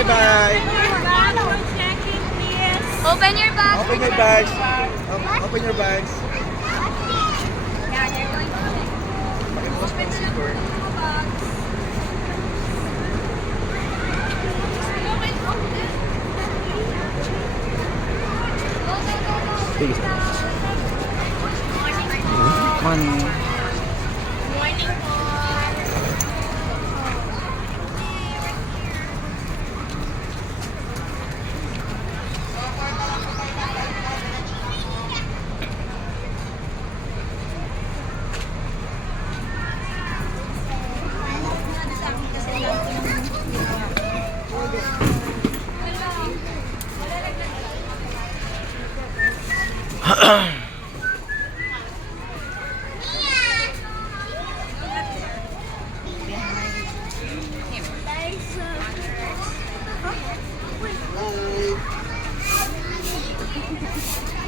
Bye-bye. Open your bag. Open your bags. Open your bags. Yeah, they're going to open the Zipper. box. Morning. Morning po.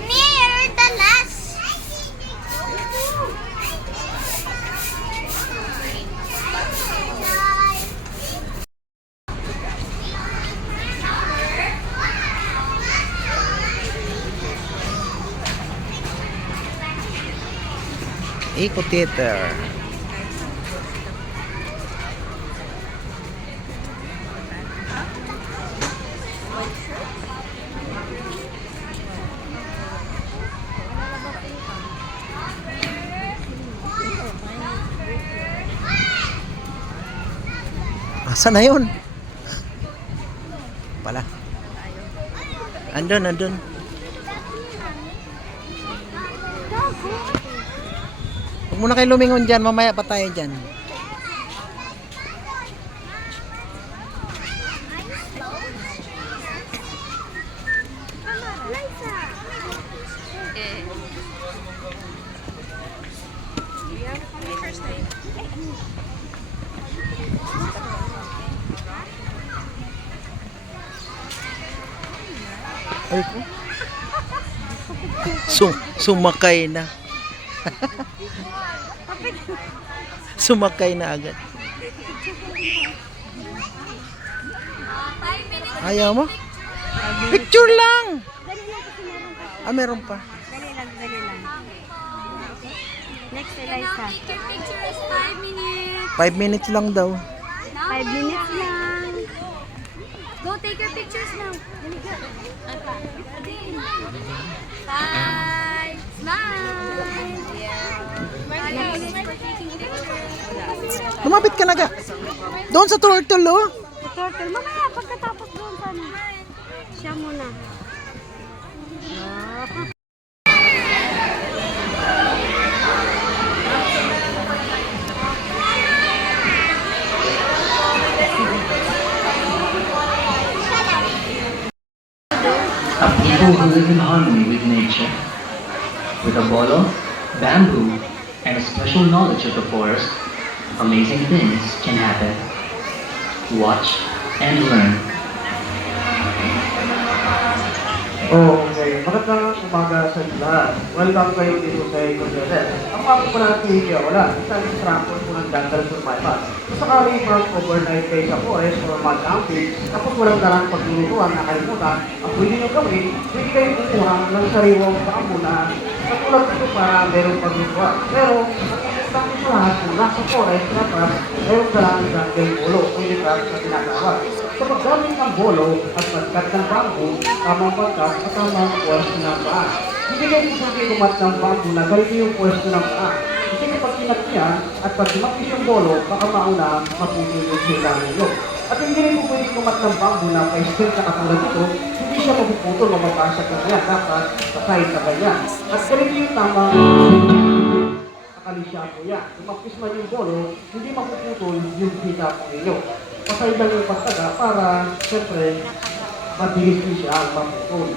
Near the last. Eco Theater. Asan na yun? Pala. Andun, andun. Huwag muna kayo lumingon dyan. Mamaya pa tayo dyan. Ay ko. Sumakay na. Sumakay na agad. Ayaw mo? Picture lang. Ah, meron pa. Dali lang, dali lang. Next, Eliza. Take your picture is 5 minutes. 5 minutes lang daw. 5 minutes lang. Go take your pictures now. Dali ka. Bye. Smile. Yeah. For taking pictures. Lumapit ka na ga. Doon sa turtle, oh. Turtle, mamaya, pagkatapos doon sa ano. Siya muna. A people who live in harmony with nature. With a bolo, bamboo, and a special knowledge of the forest, amazing things can happen. Watch and learn. Okay, magandang umaga sa lahat. Welcome kayo dito sa Ecotretes. Ang mapa po na natin wala, isang instructor po ng Jungle Survival. Kung sakali from overnight kayo sa forest or mud camping, tapos walang darang paglulutuan na kalimutan, ang pwede nyo gawin, pwede kayo kukuha ng sariwang bambu na katulad nito para merong paglulutuan. Pero, ang importante sa lahat, kung nasa forest, dapat meron darang jungle bolo, o yung na tinatawag. Sa paggamit ng bolo at pagkat ng bambu, tamang pagkat at tamang pwesto ng paa. Hindi kayo pwede kumat ng bambu na ganito yung pwesto ng paa. Kasi kapag kinat niya at pag tumakis yung bolo, baka mauna maputol yung silang nyo. At hindi rin po pwede kumat ng bambu na pa-still sa katulad ito, hindi siya mapuputol o mapasag na kanya. Dapat pasahid na ganyan. At ganito yung tamang nakalisya po yan. Tumakis man yung bolo, hindi mapuputol yung hita po ninyo. Pasahid lang yung pagtaga para, siyempre, mabilis din siya ang maputol.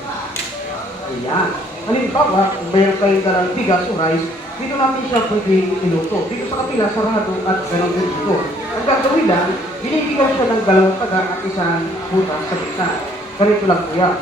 Ayan. Halimbawa, kung mayroon kayong dalang bigas o rice, dito namin siya pwede iluto. Dito sa kapila, sarado at gano'n din dito. Ang gagawin lang, binibigaw siya ng dalawang taga at isang butas sa gitna. Ganito lang po yan.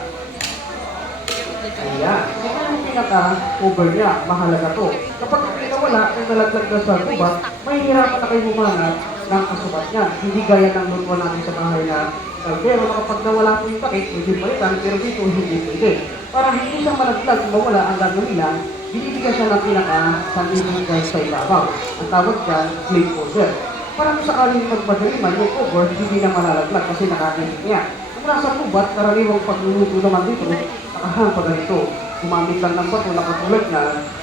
Ayan. Ito yung pinaka-cover niya. Mahalaga to. Kapag pinawala, kung nalaglag na sa gubat, mahihirapan na kayo humanap ng kasubat niya. Hindi gaya ng lutuan natin sa bahay na Pero kapag nawala po yung takip, pwede palitan, pero dito hindi pwede. Para hindi siya malaglag, mawala ang gagawin lang, binibigyan siya ng pinaka-sandigan sa ibabaw. Ang tawag dyan, plate holder. Para kung sakaling magmadali man yung cover, hindi na malalaglag kasi nakakita niya. Kung nasa pubat, karaniwang pagluluto naman dito, nakahan pa ganito. Gumamit lang ng bato na katulad na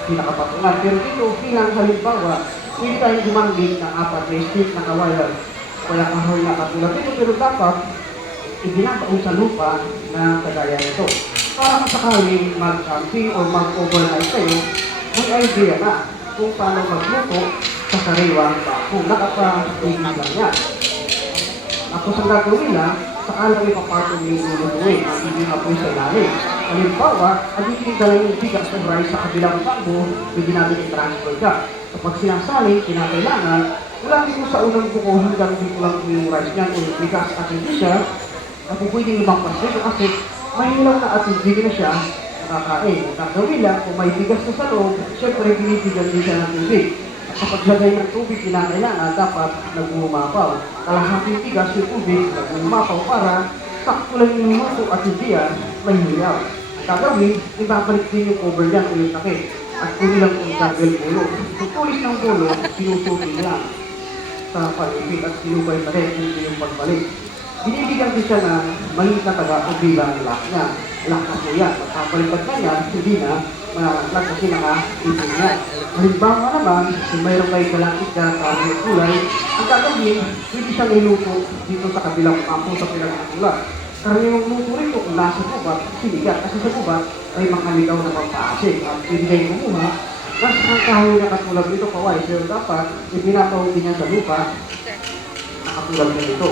pinakapatungan. Pero dito, bilang halimbawa, hindi tayo gumamit ng 4 na stick na kawayan. Kaya kahoy na katulad dito, pero dapat ibinabaon sa lupa na kagaya nito. Para kung sakaling mag-camping o mag-overnight kayo, may idea na kung paano magluto sa sariwang bako. Nakapag-ibig lang yan. Tapos ang gagawin lang, sakalang ipapatong yung lulutuin ang hindi apoy sa ilalim. Halimbawa, agitin ka lang yung bigas o rice sa kabilang bako, pwede natin i-transfer ka. Kapag sinasaling, kinakailangan, wala dito sa unang buko hanggang dito lang yung rice niyan o yung bigas at hindi siya, ako pwedeng lumangpas dito kasi mahilaw na at hindi na siya nakakain. Ang gagawin lang, kung may bigas na sa loob, syempre binibigyan din siya ng tubig. At kapag lagay ng tubig, kinakailangan dapat nag-umapaw. Kalahating bigas yung tubig, nag-umapaw para sakto lang yung luto at hindi yan mahilaw. Ang gagawin, ibabalik din yung cover niyan o yung takip. At kunilang kung gagawin pulo. Kung tulis ng pulo, sinusutin lang sa pag-ibig at sinubay na rin hindi yung pagbalik. Binibigyan din siya ng maliit na taga o bilang lock niya. Lock na po yan. Magkapalitan ka niya, hindi na lock kasi naka-ipin niya. Halimbawa naman, kung mayroon kayo kalakit na kahit kulay, ang gagawin, pwede siyang iluto dito sa kabilang kampo sa pinag-ulat. Karaniwang luto rito kung nasa gubat, sinigat. Kasi sa gubat, ay mga ligaw na pagpaasig. At pwede kayo kumuha, nasa ang kahoy na katulad dito kaway. Pero dapat, ibinatawag din niya sa lupa, nakatulad na dito.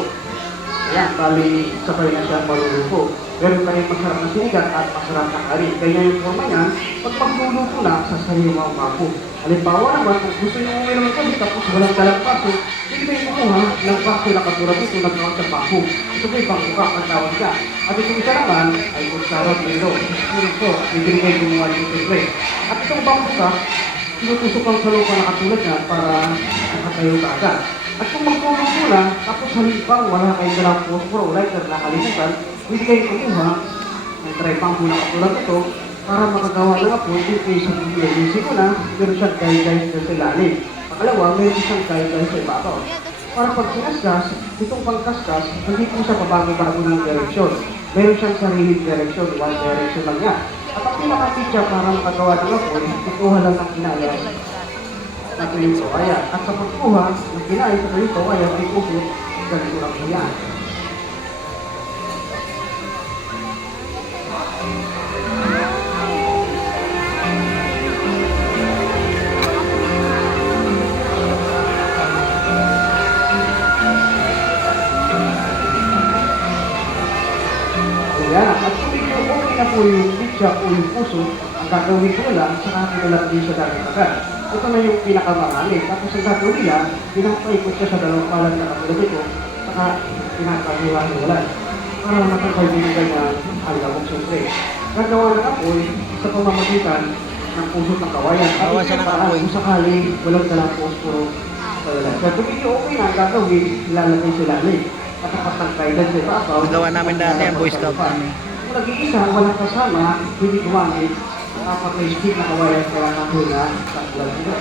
Ayan, bali, sabay na siya maluluto. Meron tayong masarap na sinigang at masarap na karin. Kaya yung forma niyan, pag magluluto na sa sariwang bako. Halimbawa naman, kung gusto nyo uminom ng gabi tapos walang dalang baso, hindi kayo kumuha ng baso na katulad dito nagkawag sa bako. Ito po yung bangkuka ang tawag siya. At itong isa naman ay kutsarot nito. Puro po, hindi kayo gumawa dito siyempre. At itong bangkuka, tinutusok ang sa lupa na katulad niya para nakatayo ka agad. At kung magtulong mo na, tapos halimbawa wala kayong dalang phosphor o lighter na kalimutan, hindi kayo kumuha ng tripang muna katulad ito para makagawa ng apoy in case of emergency ko na, meron siyang guide sa ilalim. Pangalawa, meron siyang guide sa ibabaw. Para pag sinasgas, itong pangkasgas, hindi po siya pabago-bago ng direksyon. Meron siyang sariling direksyon, one direction lang yan. At ang pinaka-picture para makagawa ng apoy, ikuha lang ng inayas na tuwing kawayan. At sa pagkuha, ng pinay sa tuwing kawayan, ay ukot, ganito lang po yan. Ayan, at kung medyo okay na po yung pitya o yung puso, ang gagawin ko lang, saka kinalat din siya dahil agad. Ito na yung pinakamarami. Tapos ang gagawin lang, pinapaikot siya sa dalawang palan na katulad ito, saka pinakahiwa-hiwalan. Para matangkay din niya ang labog siyempre. Gagawa ng apoy sa pamamagitan ng puso ng kawayan. At ito yung paraan kung sakali walang dalang posporo sa lalan. Kaya kung medyo okay na ang gagawin, ilalagay sa lalim. At kapag nag-guidance sa ibabaw, Nagawa namin dati ang Boy Scout namin. kung nag-iisa, walang kasama, hindi gumamit, nakapag-stick na kawayan kaya nakahula sa ulan nito.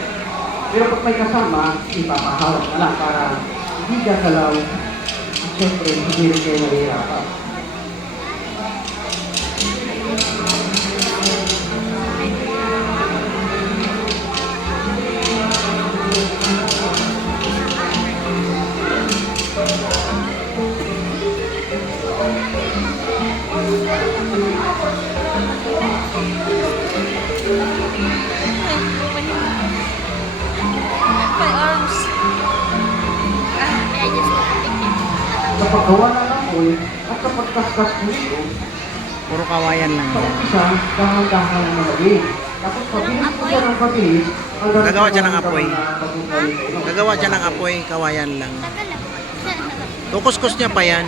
Pero pag may kasama, ipapahawak na lang para hindi gagalaw. At syempre, hindi rin kayo nahihirapan. My arms. Sa paggawa ng apoy, at sa pagkaskas mo ito, Puro kawayan lang. sa umpisa, dahan-dahan na malagay. Tapos pabilis mo siya ng pabilis, hanggang Gagawa siya ng apoy. pagkakali kayo. Gagawa siya ng apoy, kawayan lang. Kukuskus niya pa yan.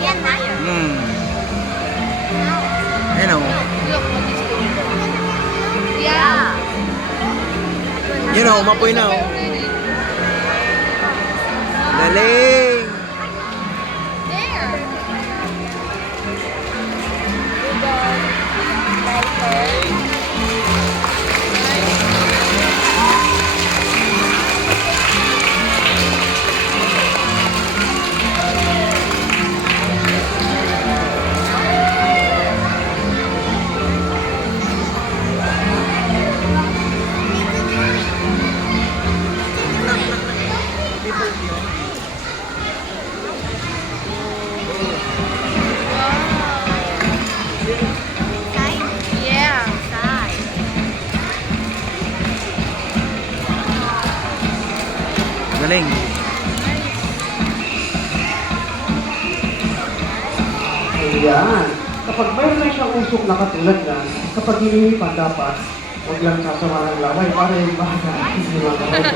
Yan na. Ayan o. Look what is doing. Yeah. Yun o, umapoy na o. Galing! Yan. Kapag mayroon na siyang usok na katulad na, kapag hinihipan dapat, huwag lang sasama ng laway para yung baga. Hindi mga kamay.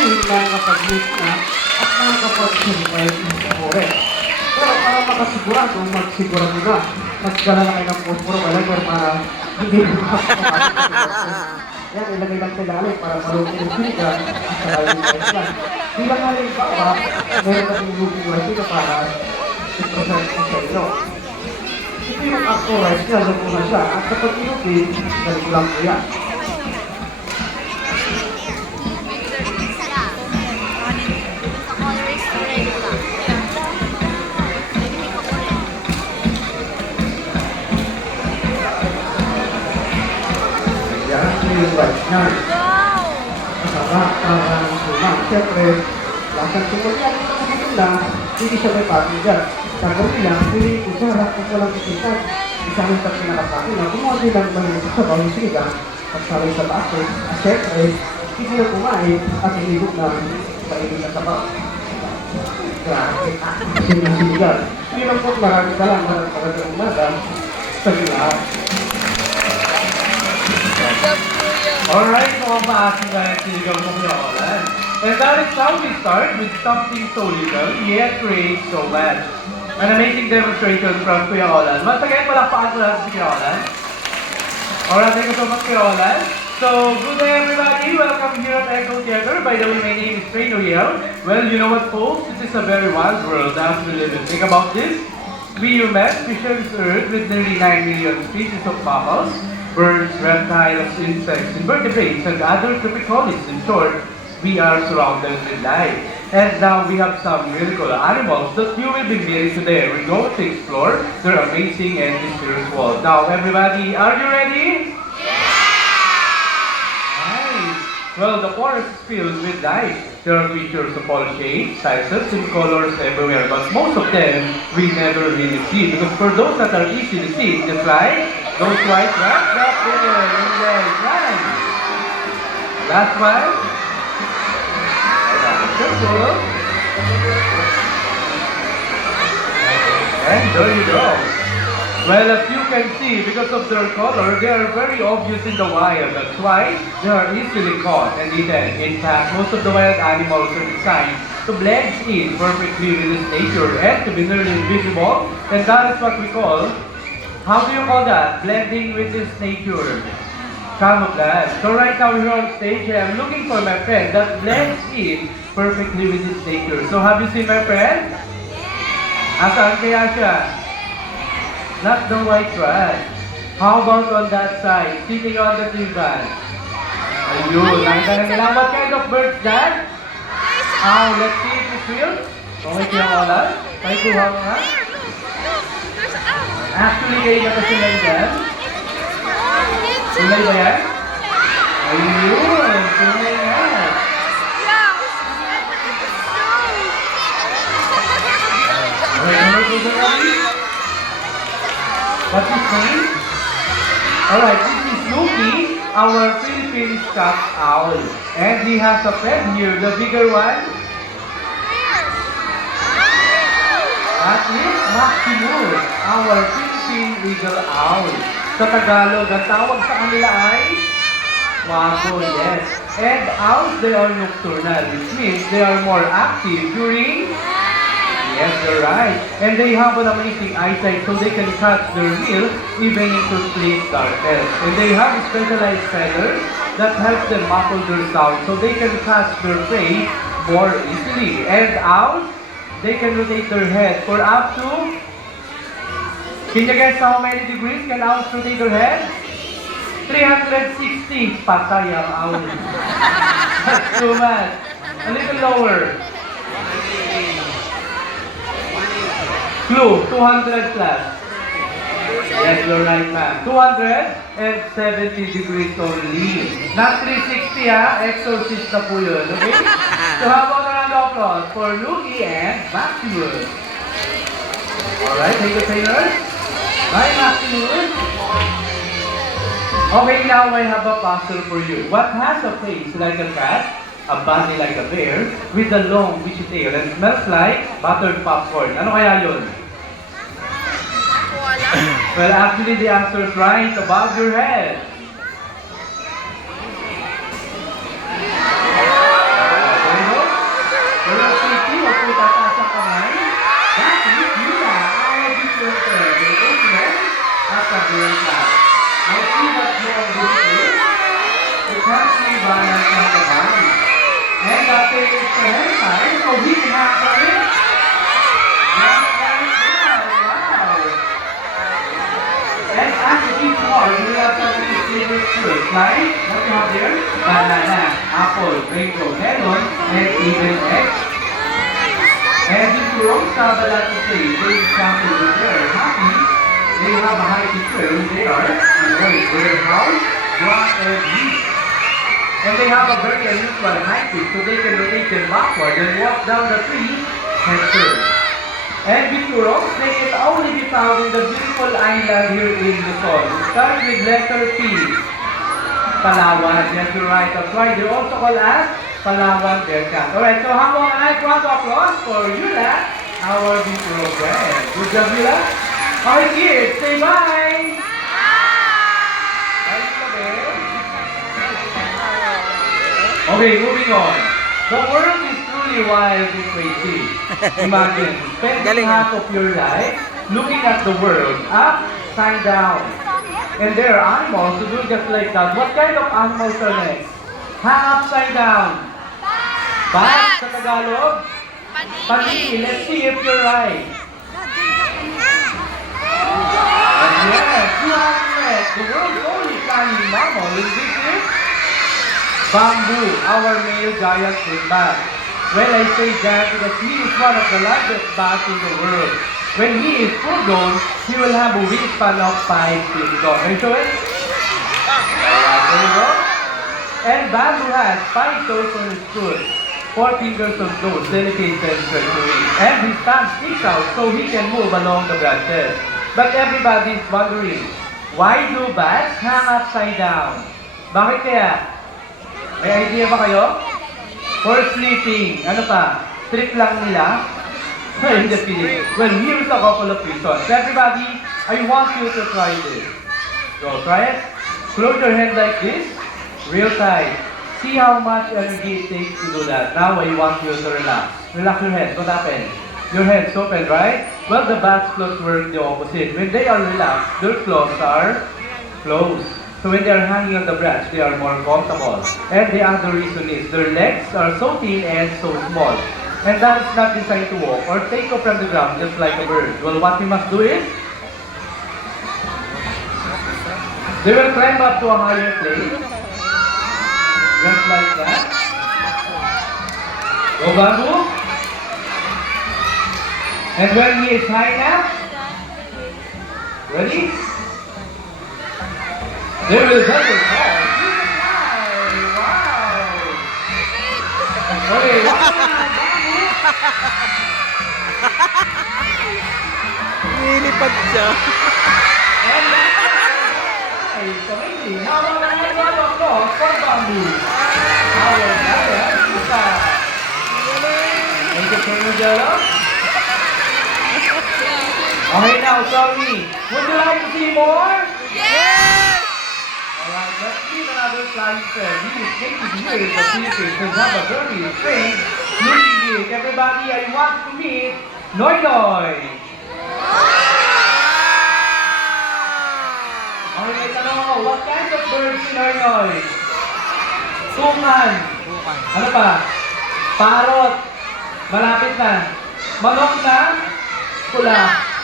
Ibig lang kapag-mix na at nakakapag-survive ng forest. Pero para makasigurado, magsigurado na. Magdala na kayo ng phosphor talaga para hindi makakapag. Yan, ilagay lang sa ilalim para malungkot yung siligan at saka yung rice lang. Bilang halimbawa, meron na yung lubing rice dito para i-present ko sa inyo. Ito yung actual rice niya, luto na siya. At kapag inubin, galing lang ko yan. Yan yung rice niya. Masarap, parang sumang. Siyempre, lasang sumang yan. Kapag lang, hindi siya may pati dyan. Gagawin lang, hindi ko sarap kung walang isipan. Isang yung tatlo na kapati na kumuha din lang mahilig sa bawang sinigang. Pagsaray sa taas eh. At siyempre, hindi na kumain at inigok na kainin na sa bawang. Grabe, sinigang. Hindi lang po maraming salamat para umaga sa lahat. Alright, mga paasing na sinigang mo Kuya Olan. And that is how we start with something so little, yet create so much. An amazing demonstration from Kuya Olan. Once again, palakpakan ko lang si Kuya Olan. Alright, thank you so much Kuya Olan. So, good day everybody. Welcome here at Echo Theater. By the way, my name is Trey Noyel. Well, you know what folks? This is a very wild world as we live in. Think about this. We humans, we share this earth with nearly 9 million species of mammals, birds, reptiles, insects, invertebrates, and other cryptocolis. In short, we are surrounded with life. And now we have some really cool animals that you will be meeting today. We're going to explore their amazing and mysterious world. Now, everybody, are you ready? Nice. Well, the forest is filled with life. There are creatures of all shapes, sizes, and colors everywhere. But most of them, we never really see. Because for those that are easy to see, just like those white rats up there in the right. Last one. Careful. And there you go. Well, as you can see, because of their color, they are very obvious in the wild. That's why they are easily caught and eaten. In fact, most of the wild animals are designed to blend in perfectly with this nature and to be nearly invisible. And that is what we call, how do you call that? Blending with this nature. Camouflage. So right now we're on stage and I'm looking for my friend that blends in perfectly with this nature. So have you seen my friend? Asaan kaya siya? Not the white rat. How about on that side? Sitting on the tree branch. Ayun. Nakita na nila. What kind of bird that? Oh, let's see if it's real. Okay, kaya wala. Tayo kuha mo ha. Actually, kayo na kasi lang dyan. Tunay ba yan? Ayun. Tunay yan. What's his name? Alright, this is Luki, our Philippine stuffed owl. And he has a friend here, the bigger one. That is Maximus, our Philippine eagle owl. Sa Tagalog, ang tawag sa kanila ay Wago, yes. And owls, they are nocturnal, which means they are more active during. Yes, you're right. And they have an amazing eyesight so they can catch their meal even in complete darkness. And they have specialized feathers that help them muffle their sound so they can catch their prey more easily. And owls, they can rotate their head for up to... Can you guess how many degrees can owls rotate their head? 360. Patay ang owl. That's too much. A little lower. Clue, 200 plus. Yes, you're right, ma'am. 270 degrees only. Not 360, ha? Exorcist na po yun, okay? So how about a round of applause for Luki and Maximus? Alright, thank you, trainers. Bye, Maximus. Okay, now I have a puzzle for you. What has a face like a cat, a body like a bear, with a long fishy tail, and smells like buttered popcorn? Ano kaya yun? Well, actually, the answer is right above your head. There you go. Wala safety, huwag po tataas ang kamay. That's Miss Yula, our visual friend. May open at a bear cat. Now see that long visual. It has three balance on the body. And that tail is the head side, so he can have a bit. Just like that. Wow. And as you keep more, you will have some of these favorite fruits, like what you have there? Banana, apple, mango, melon, and even eggs. And these girls have a lot to say. They example when they are happy, they have a high picture when they are annoyed. Their house, grass, and leaves. And they have a very unusual height, so they can rotate them backward and walk down the tree and turn. And Bikuros, they can only be found in the beautiful island here in Luzon. It starts with letter P. Palawan, yes, you're right. That's why they're also called as Palawan Bearcat. Alright, so how about a round of applause for Yula, our Bikuros friend. Good job, Yula. Alright, kids, say bye! Bye, Yula. Okay, moving on. The world is truly wild and crazy. Imagine, spending Galing, half of your life looking at the world upside down. And there are animals who do just like that. What kind of animals are next? Upside down. Bat sa Tagalog? Paniki. Let's see if you're right. Yes, you are correct. The world's only flying mammal is this is bamboo, our male giant fruit bat. Well, I say that because he is one of the largest bats in the world. When he is full grown, he will have a wingspan of 5 feet long. Can you show it? Alright, there you go. And bamboo has 5 toes on his foot, 4 fingers on those delicate sensors to it. And his tongue sticks out so he can move along the branches. But everybody is wondering, why do bats hang upside down? Bakit kaya? May idea ba kayo? For sleeping. Ano pa? Trip lang nila? I'm just kidding. Well, here's a couple of reasons. Everybody, I want you to try this. Go, try it. Close your hand like this. Real tight. See how much energy it takes to do that. Now I want you to relax. Relax your hands. What happened? Your hands open, right? Well, the bat's claws work the opposite. When they are relaxed, their claws are closed. So when they are hanging on the branch, they are more comfortable. And the other reason is their legs are so thin and so small. And that is not designed to walk or take off from the ground just like a bird. Well, what we must do is, they will climb up to a higher place. Just like that. Go, bamboo. And when he is high enough, ready? They will double fall. Wow! Okay, one Nilipad siya. and it's amazing. How about a round of applause for bamboo? Our giant star. Thank you, Colonel Jello. Okay, now, Tommy, would you like to see more? Alright, let's meet another flying friend. He is making here in the Philippines and have a very strange looking gig. Everybody, I want to meet Noy Noy. Okay, may tanong ako, what kind of bird si Noy Noy? Tukan. Ano pa? Parot. Malapit na. Manok na? Pula.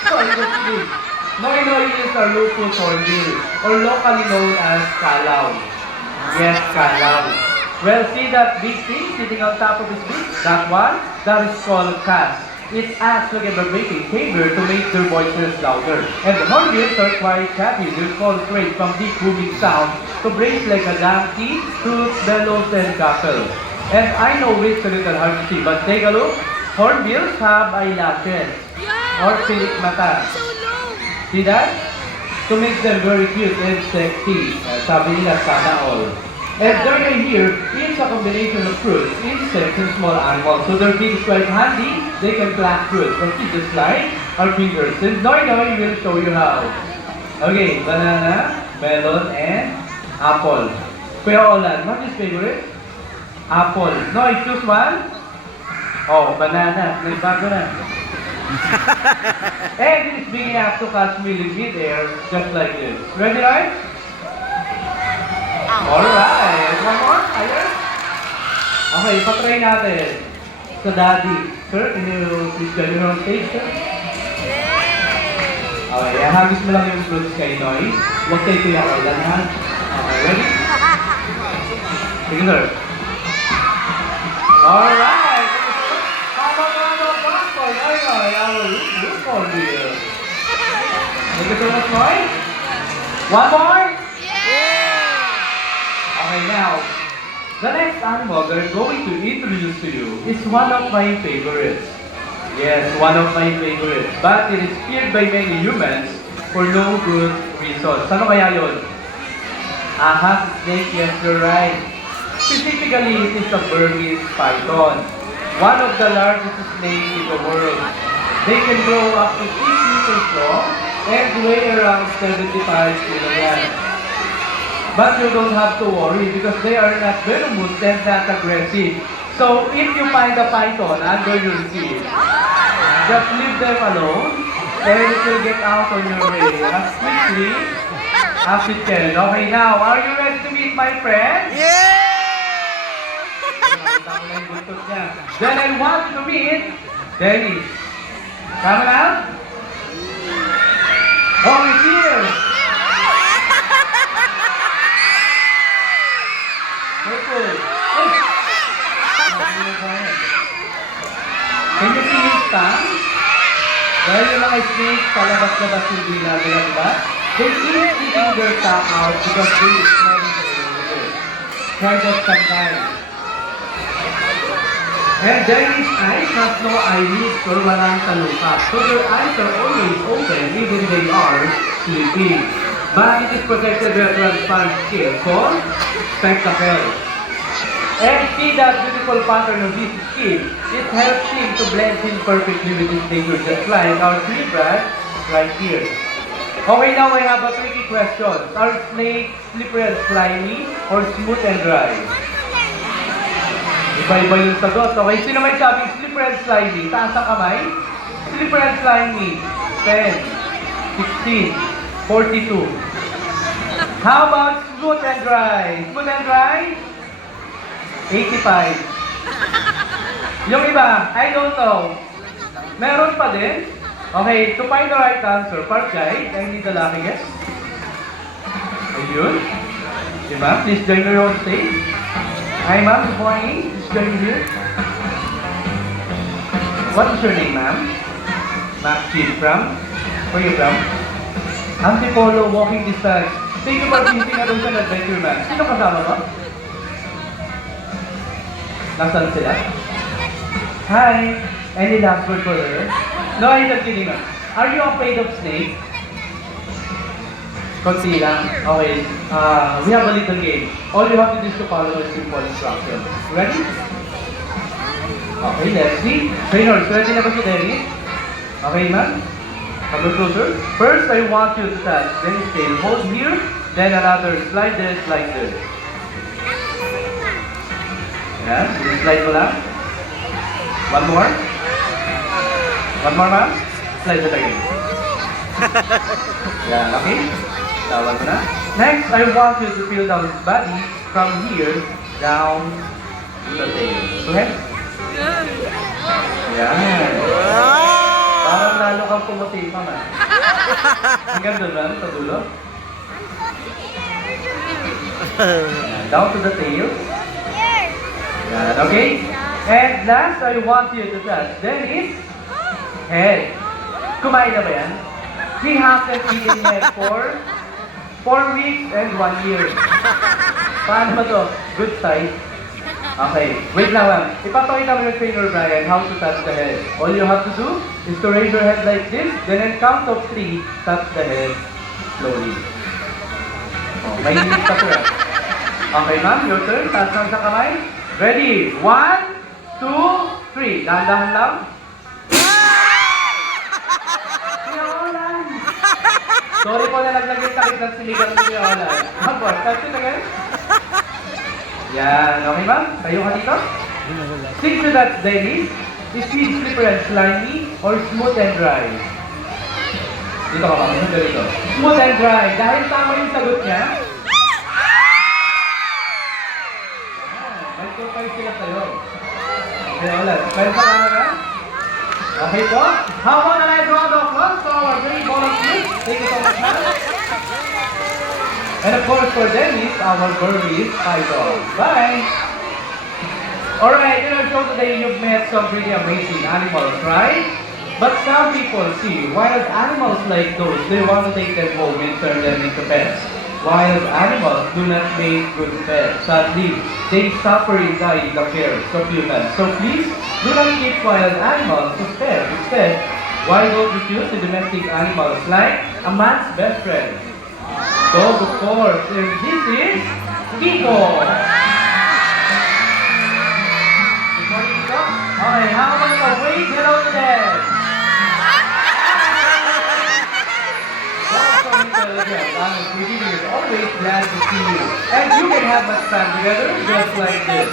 Sorry, good. Noy Noy is a lupus hornbill, or locally known as kalaw. Yes, kalaw. Well, see that big thing sitting on top of his beak? That one? That is called cas. It acts like a vibrating chamber to make their voices louder. And the hornbills are quite happy. Their calls range from deep booming sound to breaks like a donkey, flute, bellows, and cackle. And I know it's a little hard to see, but take a look. Hornbills have eyelashes, or pilik mata. See that? to make them very cute and sexy. Sabi nila, sana all. And during here, it's a combination of fruits, insects, and small animals. So their beak is quite handy. They can pluck fruits from just like our fingers. And Noy Noy will show you how. Okay, banana, melon, and apple. Kuya Olan, what is favorite? Apple. Noy, choose one. Oh, banana. Nagbago na. And it is big enough to catch me in mid-air, just like this. Ready, right? Alright. One more? Higher? Okay, patry natin. Sa daddy. Sir, can you please join me on stage, sir? Okay, hagis mo lang yung fruits kay Noy. Huwag kay Kuya Olan, ha? Okay, ready? Sige, sir. Alright! Look on here. Thank you so much, Noy. One more? Okay, now, the next animal that I'm going to introduce to you is one of my favorites. Yes, one of my favorites. But it is feared by many humans for no good reason. Ano kaya yun? Ahas, snake, yes, you're right. Specifically, it is a Burmese python. One of the largest snakes in the world. They can grow up to 6 meters long and weigh around 75 kilograms. But you don't have to worry because they are not venomous and not aggressive. So if you find a python under your feet, just leave them alone and it will get out on your way as quickly as it can. Okay, now, are you ready to meet my friend? Then I want you to meet Dennis. Come out. Oh, he's here. Purple. Oh. Can you see his tongue? Dahil yung mga snakes, palabas-labas yung dila nila, diba? They keep keeping their tongue out because they is smelling the air. Kind of sometimes. And Dennis' eyes has no eyelids or walang talukap. So their eyes are always open even they are sleeping. But it is protected by a transparent skin called spectacle. And see that beautiful pattern of his skin, it helps him to blend in perfectly with his nature, just like our tree branch right here. Okay, now I have a tricky question. Are snakes slippery and slimy or smooth and dry? Iba-iba yung sagot. Okay, sino may sabing slippery and slimy? Taas ang kamay. Slippery and slimy. 10, 16, 42. How about smooth and dry? Smooth and dry? 85. Yung iba, I don't know. Meron pa din? Okay, to find the right answer, part guide, I need the lucky guess. Ayun. Diba? Please join me on stage. Hi ma'am, good morning. Please join me here. What is your name, ma'am? Maxine from? Where are you from? Antipolo Walking Distance. Thank you for visiting Adults and Adventure, ma'am. Sino kasama mo? Nasaan sila? Hi! Any last word for her? No, I'm not kidding, ma'am. Are you afraid of snakes? Konti lang. Okay. We have a little game. All you have to do is to follow a simple instruction. Ready? Okay, let's see. Trainers, ready na ba si Dennis? Okay, ma'am? Come closer. First, I want you to touch Dennis' tail. Hold here, then another slide this like this. Yes, slide mo lang. One more. One more, ma'am. Slide it again. Yeah, okay. Tawag mo na. Next, I want you to feel down his body from here down to the tail. Go ahead. Yan. Parang lalo kang pumuti pa, man. Hanggang doon lang, sa dulo. Down to the tail. Yan, okay? And last, I want you to touch. Then is head. Kumain na ba yan? He hasn't eaten yet for 4 weeks and 1 year. Paano ba to? Good size. Okay, wait lang ma'am. Ipapakita mo yung trainer Brian how to touch the head. All you have to do is to raise your head like this, then at count of 3, touch the head. Slowly. Oh, mainit pa to. Okay, ma'am, your turn. Taas lang sa kamay. Ready? 1, 2, 3. Dahan-dahan lang. Sorry po na naglag yung takip ng siligang ni Kuya Olan. Hanggang, touch it again. Yan, okay ma'am? Tayo ka dito. Stick to that, Dennis. Is sweet, slippery, and slimy, or smooth and dry? Dito ka ma'am, isang ganito. Smooth and dry. Dahil tama yung sagot niya. May 2-5 sila sa'yo. Kuya Olan, pwede pa ka na? Okay po. How about a nice round of applause to our great volunteers? Thank you so much, ma'am. And of course, for Dennis, our Burmese idol. Bye! Alright, in our show today, you've met some pretty amazing animals, right? But some people see wild animals like those, they want to take them home and turn them into pets. Wild animals do not make good pets. Sadly, they suffer in dying the care of humans. So please, do not keep wild animals as pets. Instead, why don't you choose the domestic animals like a man's best friend? Dog, of course, and this is Kiko! Okay, how about a wave hello to them? Also intelligent, honest, redeeming is always glad to see you. And you can have much fun together just like this.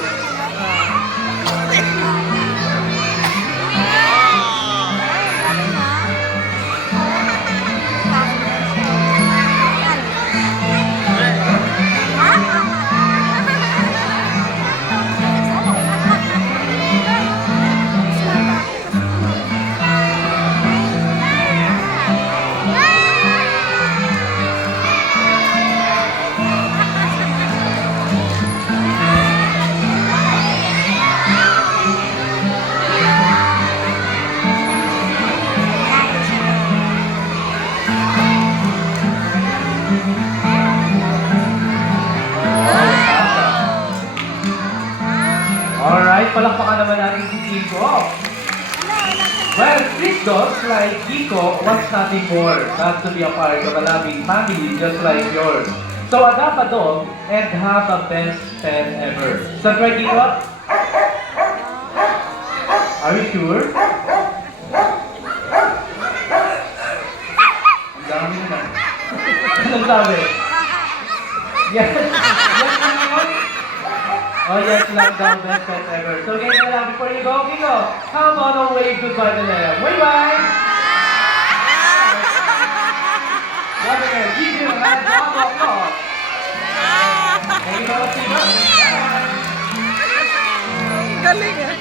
Alright, palakpakan naman natin si Kiko. Well, street dogs like Kiko wants nothing more than to be a part of a loving family just like yours. So adopt a dog and have a best pet ever. Is that right, Kiko? Are you sure? Ang dami naman. Anong sabi? Yes. Yes, naman. Oh yes, love the best pet ever. So again na lang before you go, Kiko, how about a wave goodbye to them? Wave bye! Love again, give you a hand, round of applause. Thank you so much, Kiko. Galing eh.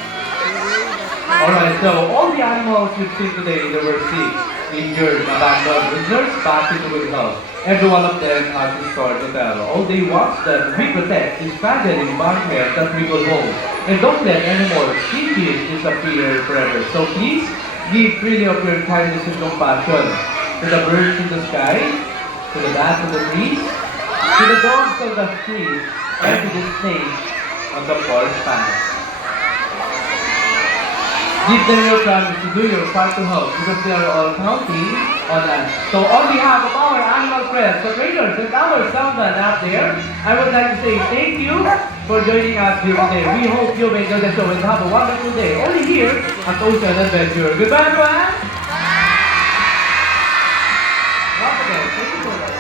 Alright, so all the animals you've seen today, they were sick, injured, abandoned, and nursed back into good health. Every one of them has a story to tell. All they want that we protect is stranded in barnyards that we will hold. And don't let any more species disappear forever. So please, give freely of your kindness and compassion to the birds in the sky, to the bats on the trees, to the dogs on the streets, and to the snakes on the forest paths. Give them your promise to do your part to help because they are all counting on us. So on behalf of our animal friends, the traders, and our soundman out there, I would like to say thank you for joining us here today. We hope you enjoy the show and have a wonderful day only here at Ocean Adventure. Goodbye, everyone! Once again, thank you so much.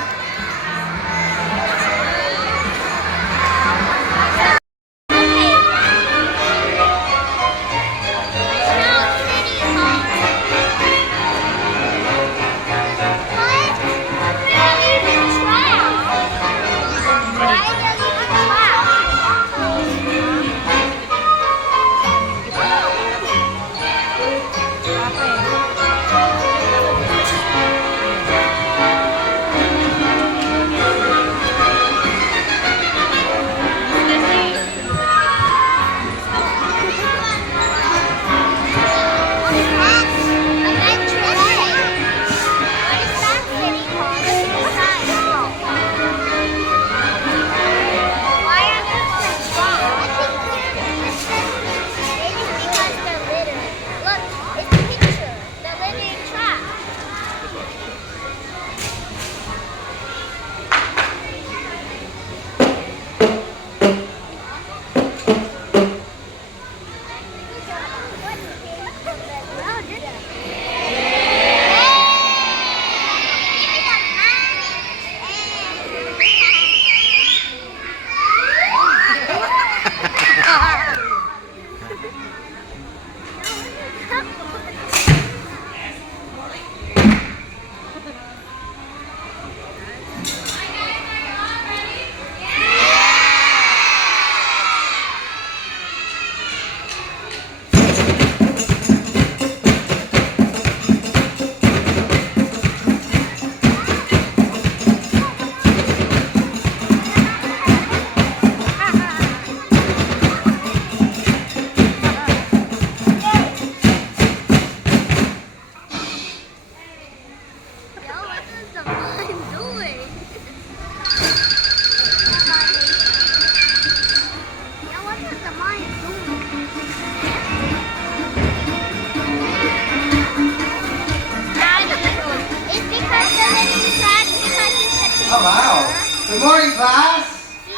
Oh, wow. Good morning, class. Good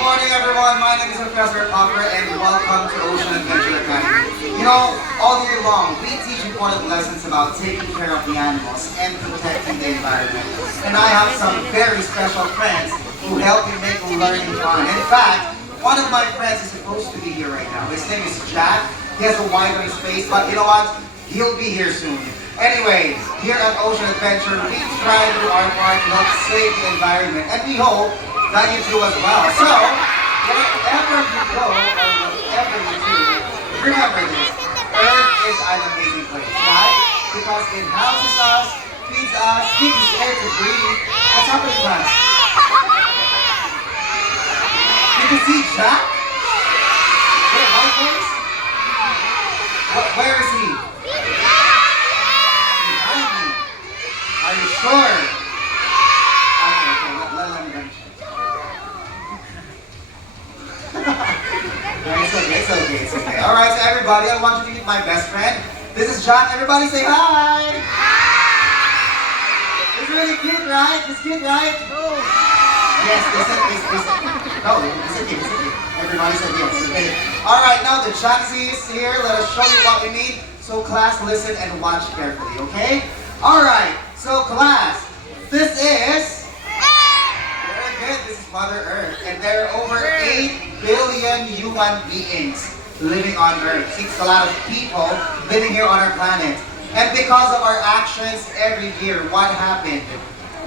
morning, everyone. My name is Professor Popper, and welcome to Ocean Adventure Academy. You know, all year long, we teach important lessons about taking care of the animals and protecting the environment. And I have some very special friends who help me make learning fun. In fact, one of my friends is supposed to be here right now. His name is Jack. He has a wide on his face, but you know what? He'll be here soon. Anyways, here at Ocean Adventure, we try to do our part to help save the environment, and we hope that you do as well. So, wherever you go or whatever you do, remember this: Earth is an amazing place. Why? Because it houses us, feeds us, gives us air to breathe. What's happening, class? Did you see Jack? Where, my place? Where is he? Behind me. Are you sure? Okay, let him go. It's okay. Alright, so everybody, I want you to meet my best friend. This is Jack. Everybody say hi! It's really cute, right? It's cute, right? Yes, they said. No, they said yes. Everybody said yes. Okay. Alright, now the Jaxi is here. Let us show you what we need. So class, listen and watch carefully, okay? Alright, so class, this is... Very good, this is Mother Earth. And there are over 8 billion human beings living on Earth. It's a lot of people living here on our planet. And because of our actions every year, what happened?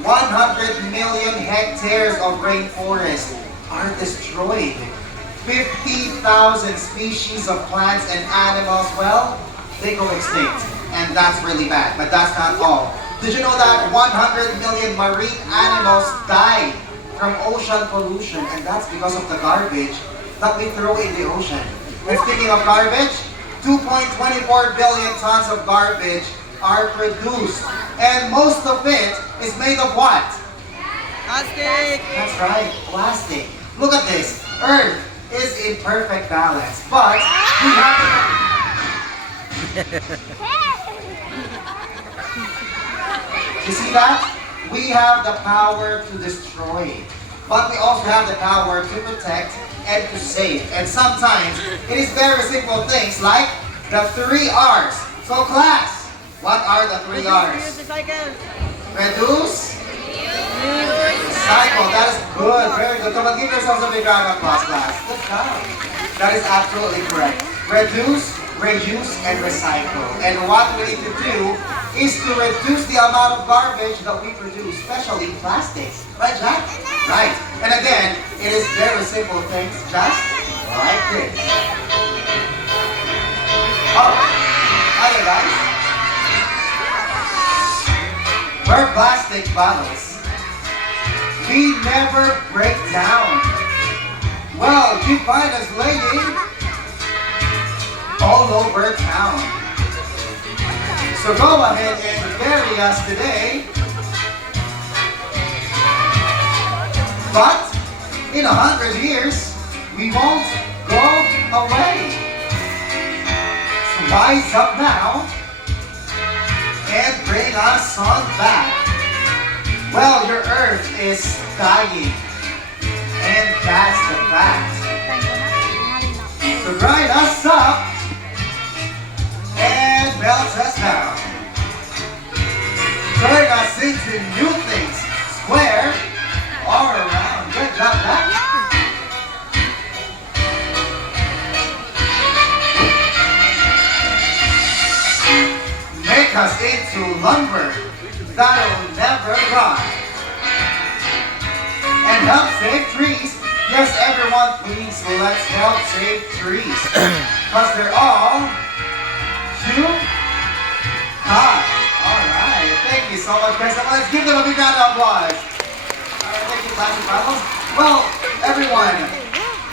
100 million hectares of rainforest are destroyed. 50,000 species of plants and animals, well, they go extinct. And that's really bad, but that's not all. Did you know that 100 million marine animals died from ocean pollution? And that's because of the garbage that we throw in the ocean. And speaking of garbage, 2.24 billion tons of garbage are produced. And most of it is made of what? Plastic! That's right, plastic. Look at this. Earth is in perfect balance, but we have You see that? We have the power to destroy, but we also have the power to protect and to save. And sometimes it is very simple things like the 3 R's. So class, what are the 3 R's? Reduce, recycle. That is good, very good. Come on, give yourselves a big round of applause, class. Good job. That is absolutely correct. Reduce, reuse, and recycle. And what we need to do is to reduce the amount of garbage that we produce, especially plastics. Right, Jack? Right. And again, it is very simple things, just like this. Oh, hi there, guys. We're plastic bottles. We never break down. Well, you find us laying all over town. So go ahead and bury us today. But in 100 years, we won't go away. So rise up now and bring us on back. Well, your earth is dying, and that's the fact. So grind us up and melt us down. Turn us into new things, square or around. Good job, Jack. Make us into lumber that'll never rot. And help save trees. Yes, everyone, please, let's help save trees. Because they're all too hot. Alright, thank you so much, guys. Let's give them a big round of applause. Alright, thank you, Plastic Bottles. Well, everyone,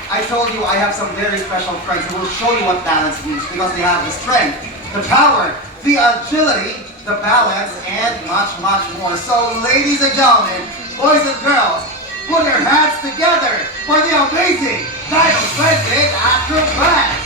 I told you I have some very special friends who will show you what balance means because they have the strength, the power, the agility, the balance, and much, much more. So, ladies and gentlemen, boys and girls, put your hands together for the amazing Dino-Splendid Acrobats!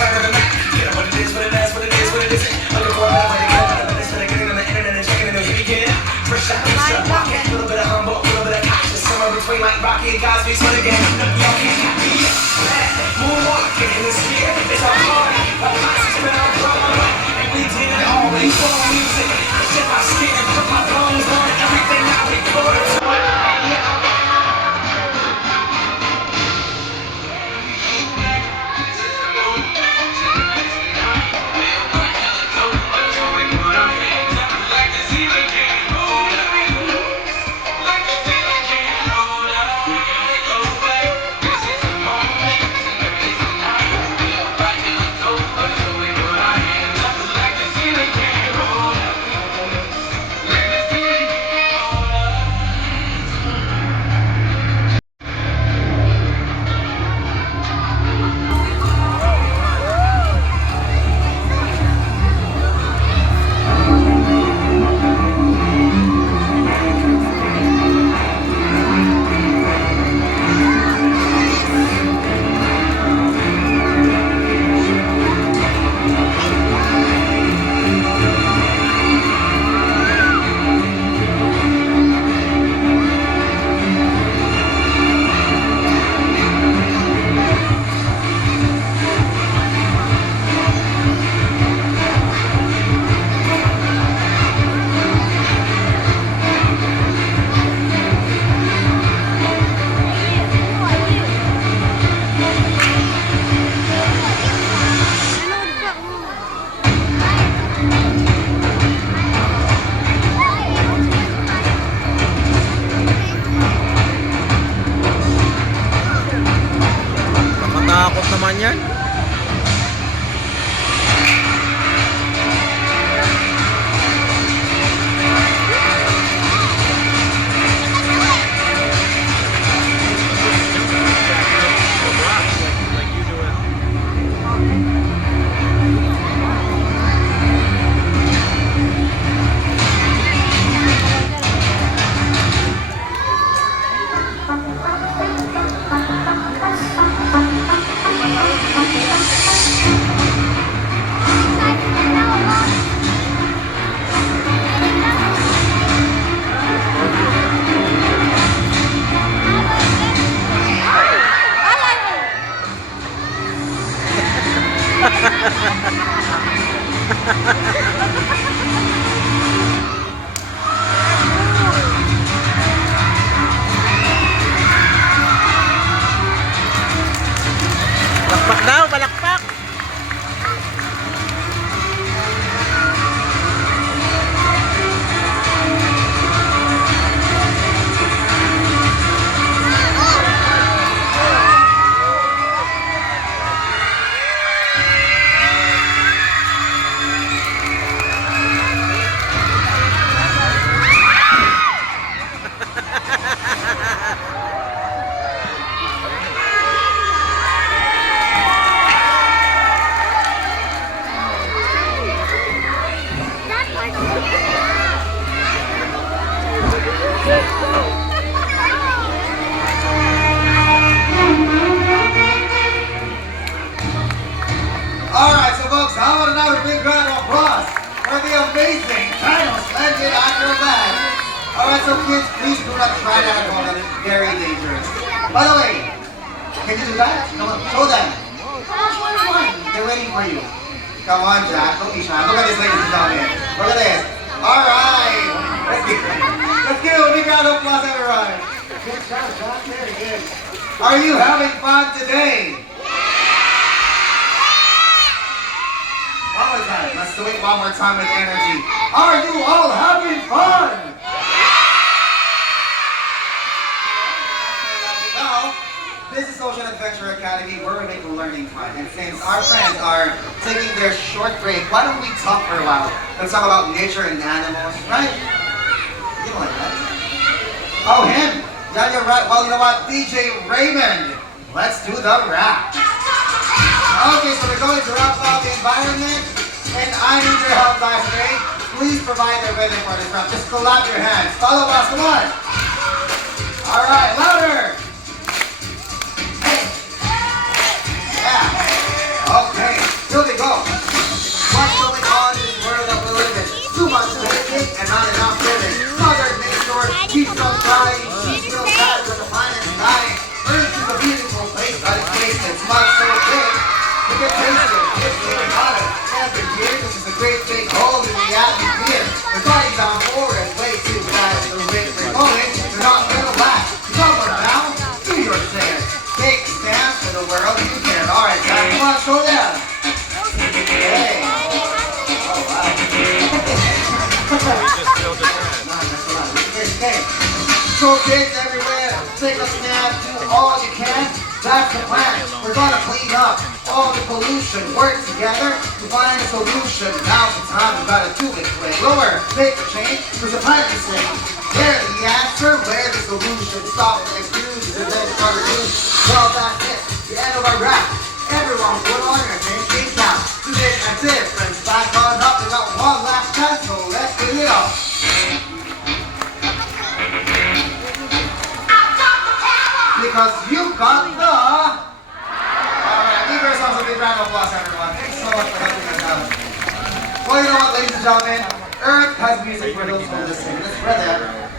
sign of the night. Get up what it is, what it is, what it is, what it isn't. Looking for another way to get it, but it's better getting on the internet and checking it out. You get it. Fresh out of the pocket, a little bit of humble, a little bit of cautious. Somewhere between like Rocky and Cosby's for the game. Y'all can't copy it. Moonwalking in this year, it's our party. Our classes been on Broadway, and we did it all. We for music. Shit my skin, put my bones on everything I recorded to it. Yeah. Nakatakot naman yan. Balakpak daw, balakpak! Alright, so folks, how about another big round of applause for the amazing, kind of splendid acrobat. Alright, so kids, please do not try that at home. That is very dangerous. By the way, can you do that? Come on, show them. Come on, they're waiting for you. Come on, Jack. Don't be shy. Look at this, ladies and gentlemen. Look at this. Alright. Let's give a big round of applause, everyone. Good job, Jack. Very good. Are you having fun today? One more time. Let's do it one more time with energy. Are you all having fun? Well, this is Ocean Adventure Academy where we make learning fun. And since our friends are taking their short break, why don't we talk for a while? Let's talk about nature and animals, right? You know like that. Oh, him? Yeah, you're right. Well, you know what? DJ Raymond. Let's do the rap. Okay, so we're going to rap about the environment, and I need your help, guys, okay? Please provide the rhythm for this rap. Just clap your hands. Follow us, come on. All right, louder. Hey. Yeah. Okay. show them. Hey. Oh, wow. Okay. So kids everywhere, take a snap, do all you can. That's the plan. We're gonna clean up all the pollution, work together to find a solution. Now's the time, we gotta do it quick. Lower, make a change, there's a plan to say. Where's the answer? Where's the solution? Stop the excuses and then start to do. Well, that's it. The end of our rap. Everyone put on your name, keep down. To make a difference. Back on up, we got one last chance, so let's get it up. Because you got the... Alright, give yourselves a big round of applause, everyone. Thanks so much for helping us out. Well, you know what, ladies and gentlemen? Earth has music for those who listen. Let's spread that.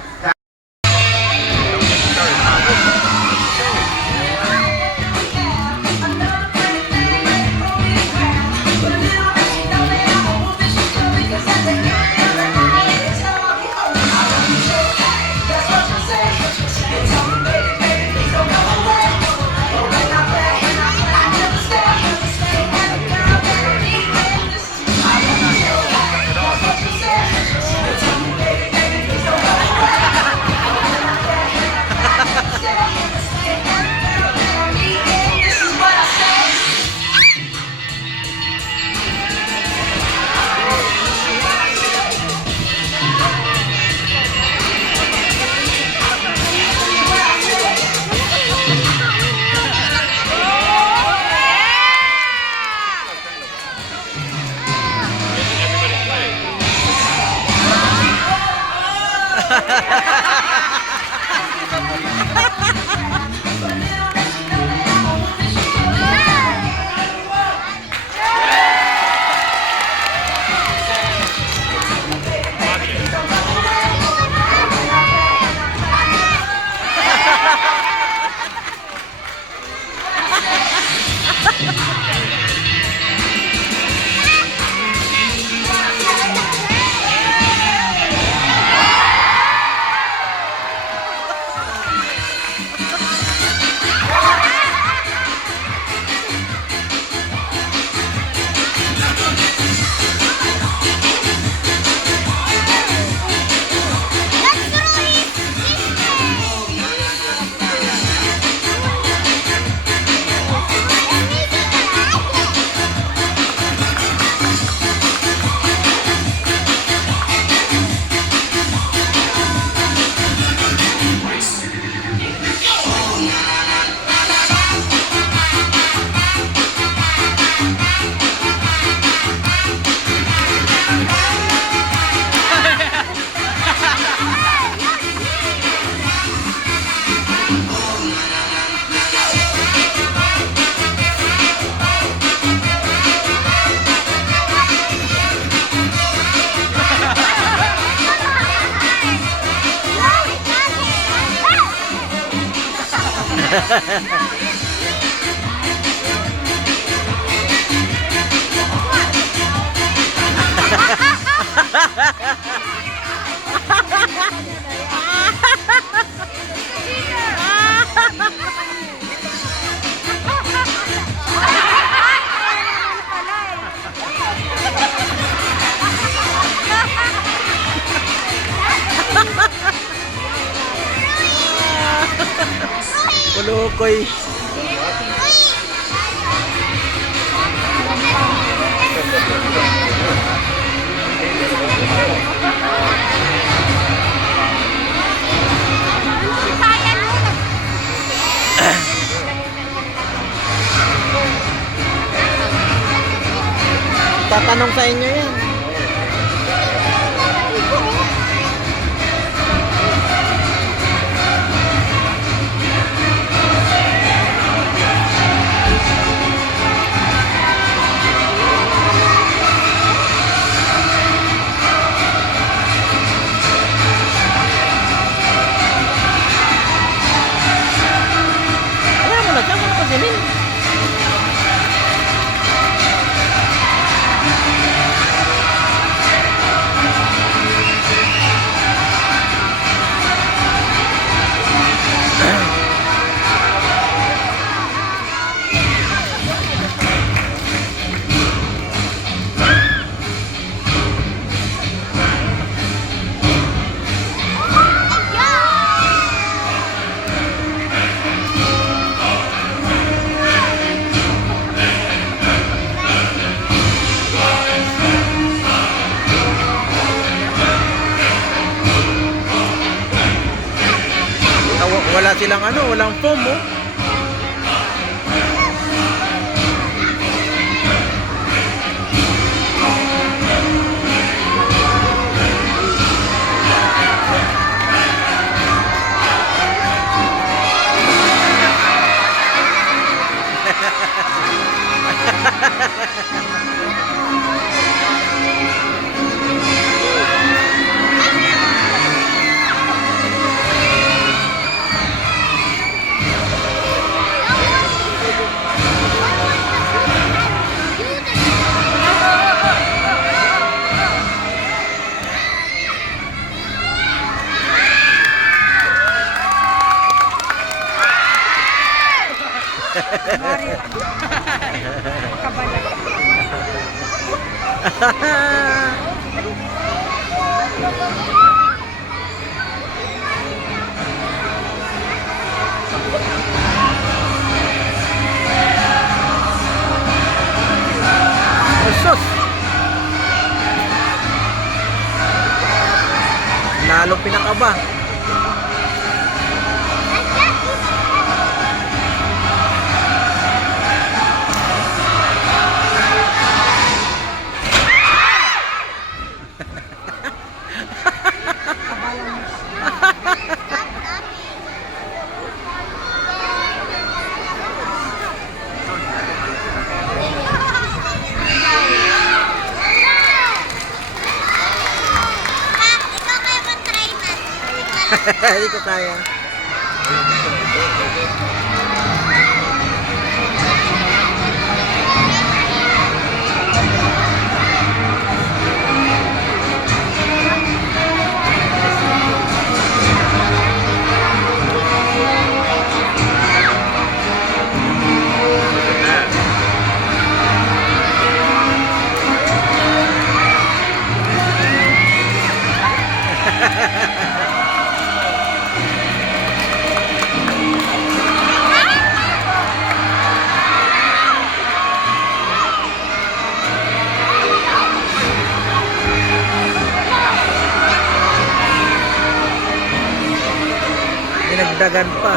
Kulukoy. Tatanong sa inyo yan. Alam mo na siya, mga paginin. silang ano, walang foam oh. Sus! Lalo pinakaba. Hindi ko kaya. Dinagdagan pa.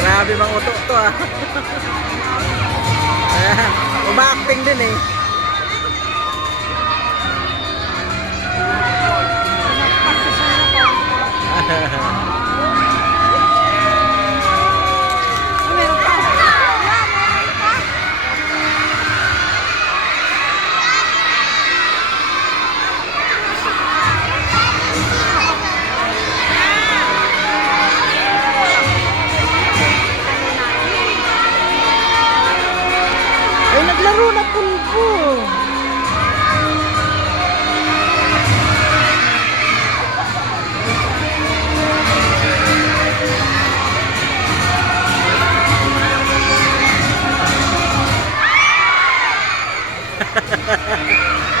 Grabe mga uto to ah. Uma-acting din eh. Ay, naglaro na pulpo.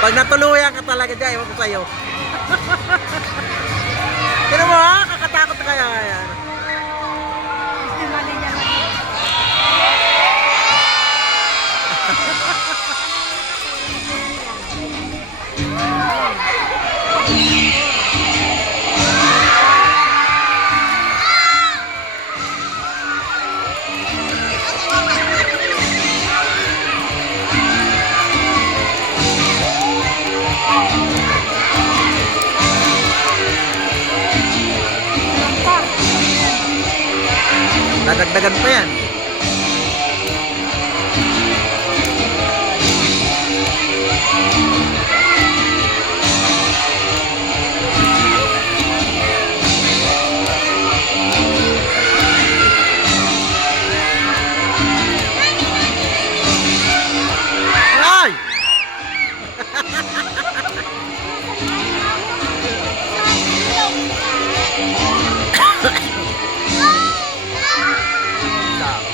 Pag natuluyan ka talaga dyan, ewan ko sa'yo. Tino mo ha, kakatakot na kaya yan. Dadagdagan pa yan. Ay! Stop.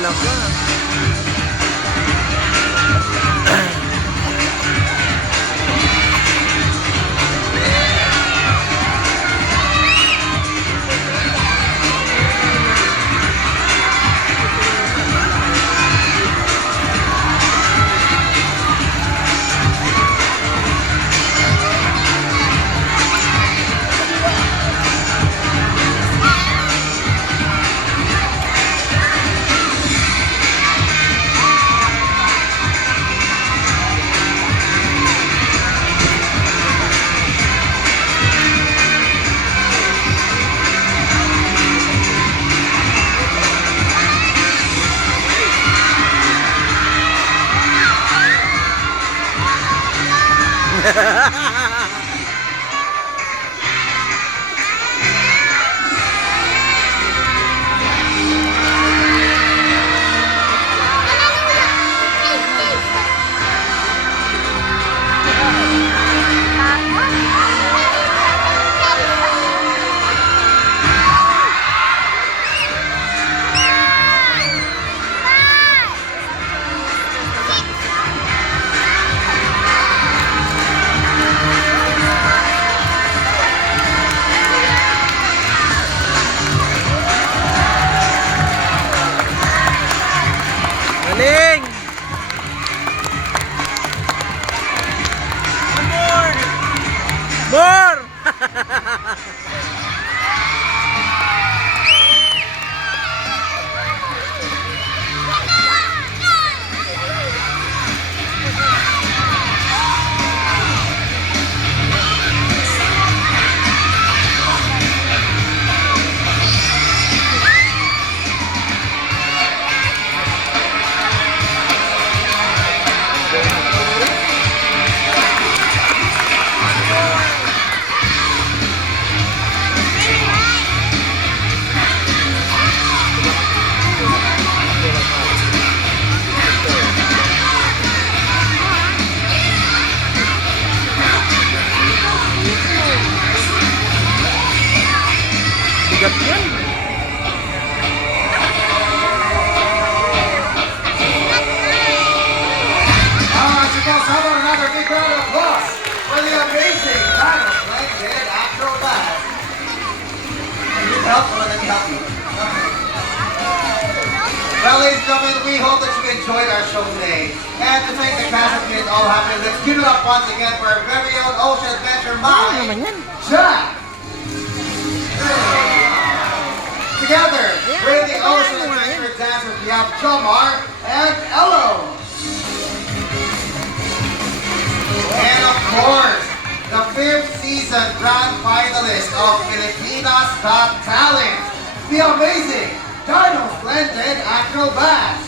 talaga. Galing! More! Bigat yan. Suppose how about another big round of applause for the amazing Dino Splendid Acrobat. Need help? Let me help you. Well, ladies and gentlemen, we hope that you enjoyed our show today. And to make the cast of it all happen, let's give it up once again for our very own Ocean Adventure Mind, Jack. Together with the Ocean Adventure dancers, we have Jomar and Elo. And of course, the 5th season grand finalist of Filipinas Got Talent, the amazing Dino Splendid Acrobats.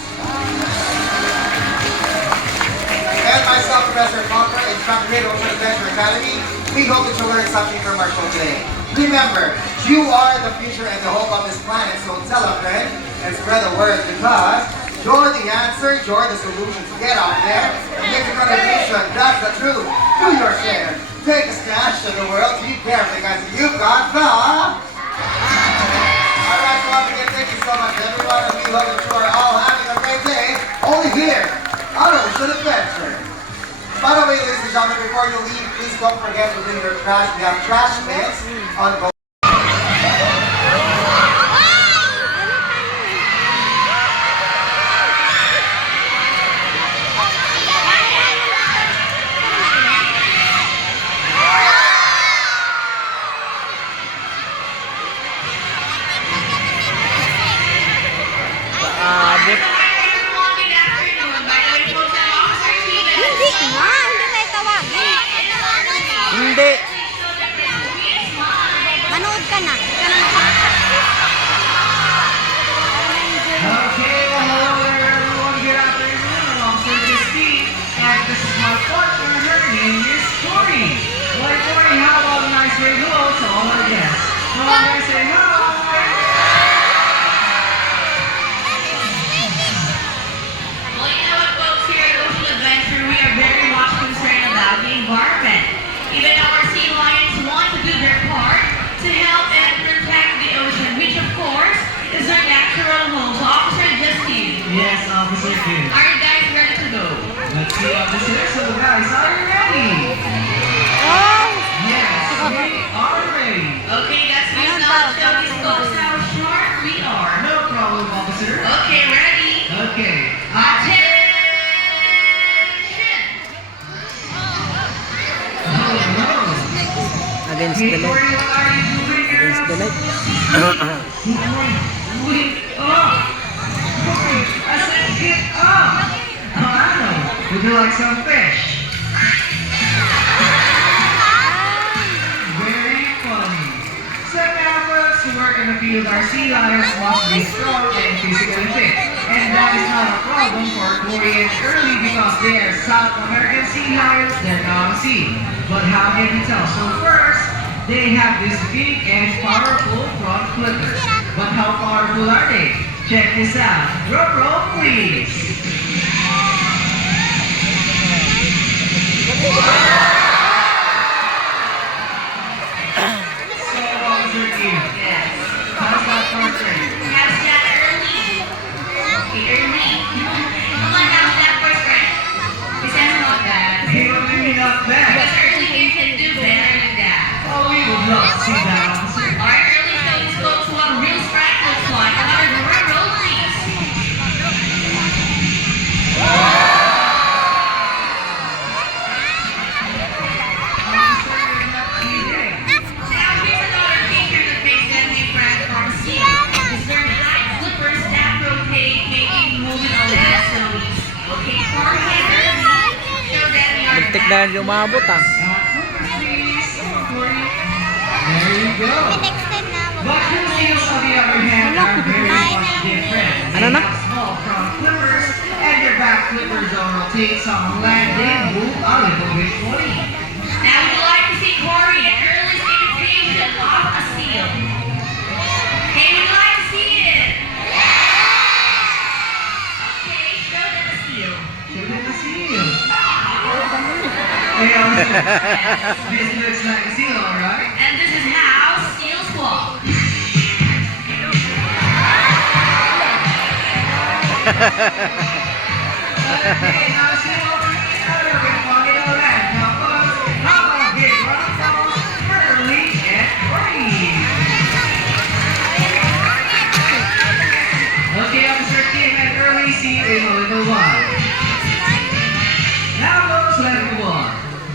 And myself, Professor Conquer, instructor at Ocean Adventure Academy, we hope that you learned something from our show today. Remember, you are the future and the hope of this planet, so tell a friend and spread the word because you're the answer, you're the solution. So get out there and make a contribution. That's the truth. Do your share. Take a stand to the world. Be care because you've got the... Alright, so once again, thank you so much everyone. And we hope that you are all having a great day. Only here on Ocean Adventure. By the way, ladies and gentlemen, before you leave, please don't forget to bring your trash. We have trash bins on both. Hindi tayo tawagin. Hindi. Manood ka na. Okay, well, hello there, everyone. Good afternoon. I'm Sir Steve, and this is my partner. Her name is Tori. Well, Tori, how about a nice big hello to all our guests? Come on, guys, say hi. Well, you know what, folks, here at Ocean Adventure, we are very much concerned about the environment. Even our sea lions want to do their part to help and protect the ocean, which of course is our natural home. So, Officer Justine, Against Hey, the light. Corey, what are you doing here? Against the light. Wait up! Corey, I said get up! Ano? Would you like some fish? Very funny. Some efforts to work in the field, our sea lions must be strong and physically fit. And that is not a problem for Corey and Early because they are South American sea lions, they're not sea. But how can we tell? So first, they have these big and powerful front flippers. But how powerful are they? Check this out. Drum roll, please. So, Officer Kim, Yes. how's that first rate? How's that early? Okay, early. Come on, how's that first round? Is that not bad? Hey, what do you mean not bad? Because early here can do better than that. Oh, we would love to see that, officer. Alright, early, so let's go to what real strike looks like. Another drum roll, please. Now here's another feature that makes them different from seal. Is their high flippers that rotate, making movement a little slowly. Okay, forehead early. Show them your Muntik na yung umabot ah. There you go. Next time na. But two seals, on the other hand, are very much different. Ano na? They have small front flippers, and their back flippers don't rotate on land. They move a little bit funny. Now would you like to see Corey and Early's imitation of a seal? Hey, would you like to see it? Okay, show them a seal. Show them the seal. Hey, officer. This looks like a seal, alright? And this is how seals walk. Okay, now seal over here. You're gonna find it all right. Now, folks, how about a big round of applause for Early and Corey? Okay, Officer Kim and Early, see you in a little while. Now, folks, let's move on.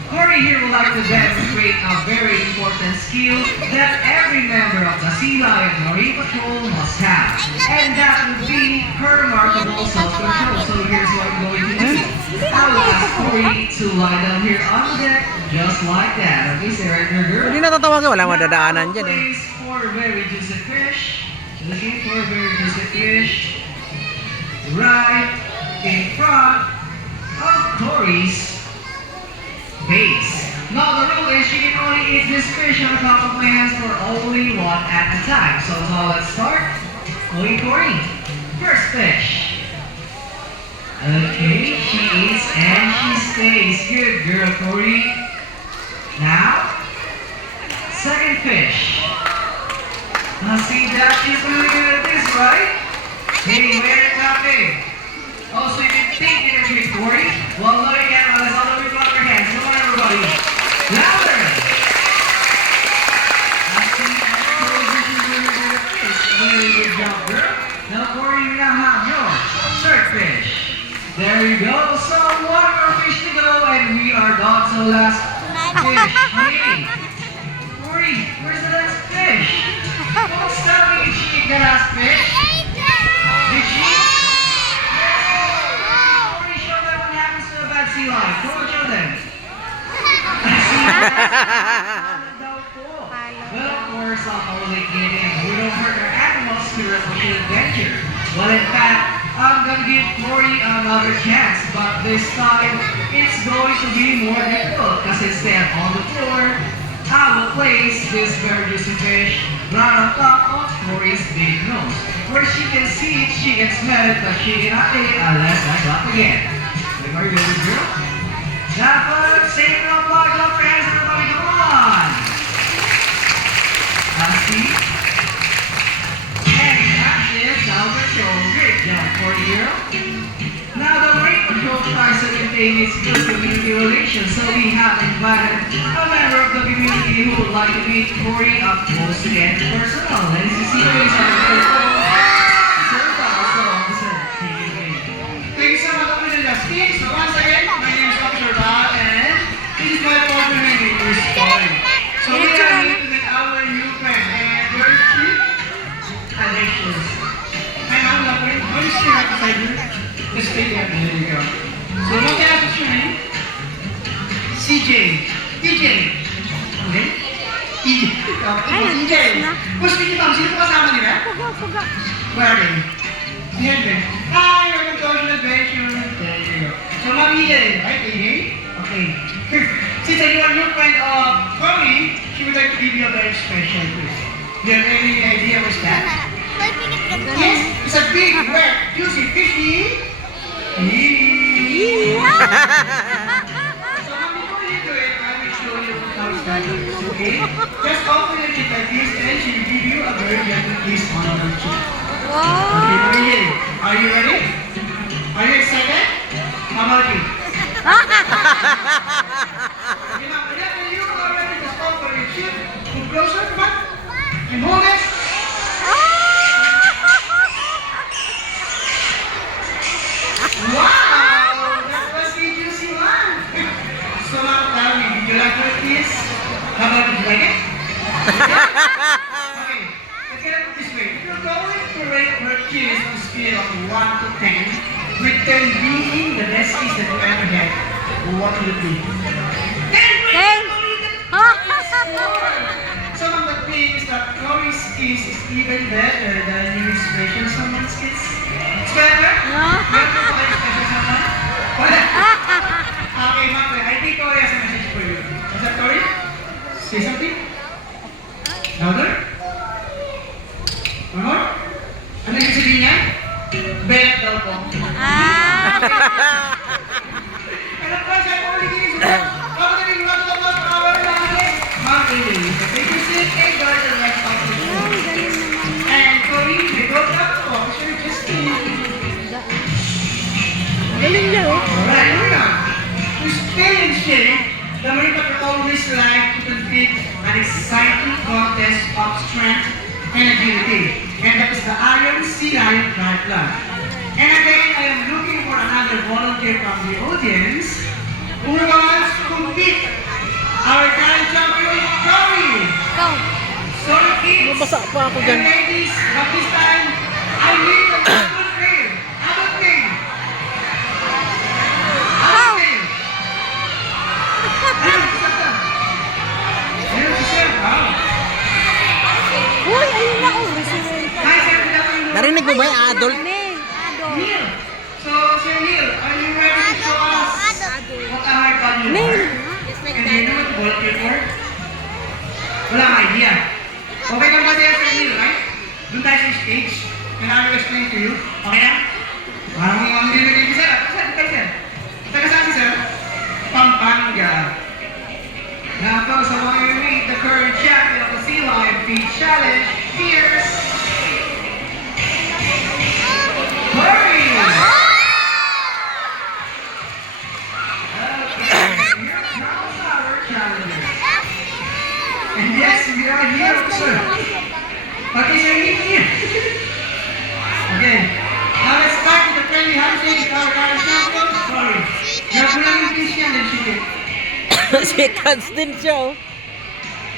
Corey here would like to demonstrate a very important skill that every member of the Sea Lion Marine Patrol must have. And that would be her remarkable self-control. So here's what we're going to do. I will ask Corey to lie down here on the deck, just like that. Okay, stay right there, girl. Hindi natatawagan, wala madadaanan dyan eh. Place for very juicy fish. Looking for very juicy fish. Right in front of Corey's face. Now the rule is she can only eat this fish on the top of my hands for only one at a time. So now let's start. Going Corey. First fish. Okay, she eats and she stays. Good girl, Corey. Now, second fish. Now see, that is really good at this, right? Hey, where that big? Oh, so you can think in a trick, Corey? Well, look again, let's all over your hands. Come on, everybody. Louder! I see that position really good at this. Very good job, girl. Now, Corey, you now have your third fish. There you go. So, one more fish to go, and we are done. So, last fish. Hey, Corey, where's the last fish? Don't tell me she ate the last fish. Did she? Corey, show them what happens to a bad sea lion. Come on, show them. Well, of course, I'm only kidding. We don't hurt our animals to replicate adventure. Well, in fact, I'm gonna give Corey another chance, but this time it's going to be more difficult because instead on the floor, I will place this very juicy fish right on top of Corey's big nose, where she can see it, she can smell it, but she cannot eat it unless I drop again. Are you good, girl? Now, folks, save it up, block, clap your hands, everybody, come on! See? And that is our patrol. Great job, Corey girl. Now the Marine Patrol tries to maintain its good community relations, so we have invited a member of the community who would like to meet Corey up close and personal. Ladies and gentlemen, Thank you so much, Officer Justin. So once again, my name is Officer Bob, and this is my partner in this story. So we are CJ. TJ. Okay? TJ. Ay, TJ. na. Push me ma'am. Sino po kasama nila? Puga. Where are they? Si Henry. Hi, welcome to Ocean Adventure. There you go. So, Ma'am Eden, right, Eden? Okay. Since you are new friend of Chloe, she would like to give you a very special gift. Do you have any idea what's that? Yes, it's a big, wet, juicy, fishy. So, Ma'am, before you do it, I will show you how it's done. Okay? Just open it like this, and she will give you a very gentle kiss on your cheek. Okay, Ma'am Eden, are you ready? Are you excited? How about you? Okay, ma'am, whenever you are ready to stop for your cheek, move closer, come on, and hold it. Wow! That was a juicy one! So, ma'am, tell me, did you like your kiss? How about you like it? Okay, let's get it this way. If you're going to rate her kiss on a scale of 1 to 10, with 10 being the best kiss that you ever had, what would it be? 10! So, ma'am, the thing is that Chloe's kiss is even better than your special someone's kiss. It's better? You have to call your special someone? Okay, ma'am, I think Chloe has a message for you. Is that Chloe? Say something? Louder? One more? Ano yung sabihin niya? Bet daw po. And of course, I'm only giving you opening round of applause for our ladies. Ma'am, really. Take your seat, enjoy the rest of the show. And Chloe, we go down to Officer Justine. Galing niya, oh. Alright, moving on. To stay in shape, the Marine Patrol always like to compete an exciting contest of strength and agility. And that is the Iron Sea Lion Triathlon. And again, I am looking for another volunteer from the audience who wants to compete. Our grand champion, Chloe. Go. Sorry, kids. Mabasa pa ako And dyan. ladies, but this time, I need a good name. A good name. A good name. Ayun, si Sir. Wow. Uy, ayun na, oh. Restaurant. Hi, Sir. Good afternoon. Narinig mo ba yung adult? Neil. Neil. So, Sir Neil, are you ready to show us what a hard value Neil. are? And do you know what volunteer for? Wala kang idea. Okay lang ba sa'yo, Sir Neil, right? Doon tayo sa stage. Can I explain to you? Okay na? Parang ang nilagay ko, Sir. Sir, tayo, Sir. Taga saan si Sir? Pampanga. Now, so I will meet the current champion of the Sea Lion Feed Challenge. Here's Corey! And yes, we are here, sir. Okay, sir, here. Okay. Now let's start with the friendly handshake with our current champion. Sorry. You're pulling yung Christian and she did. Si Constance siya, oh.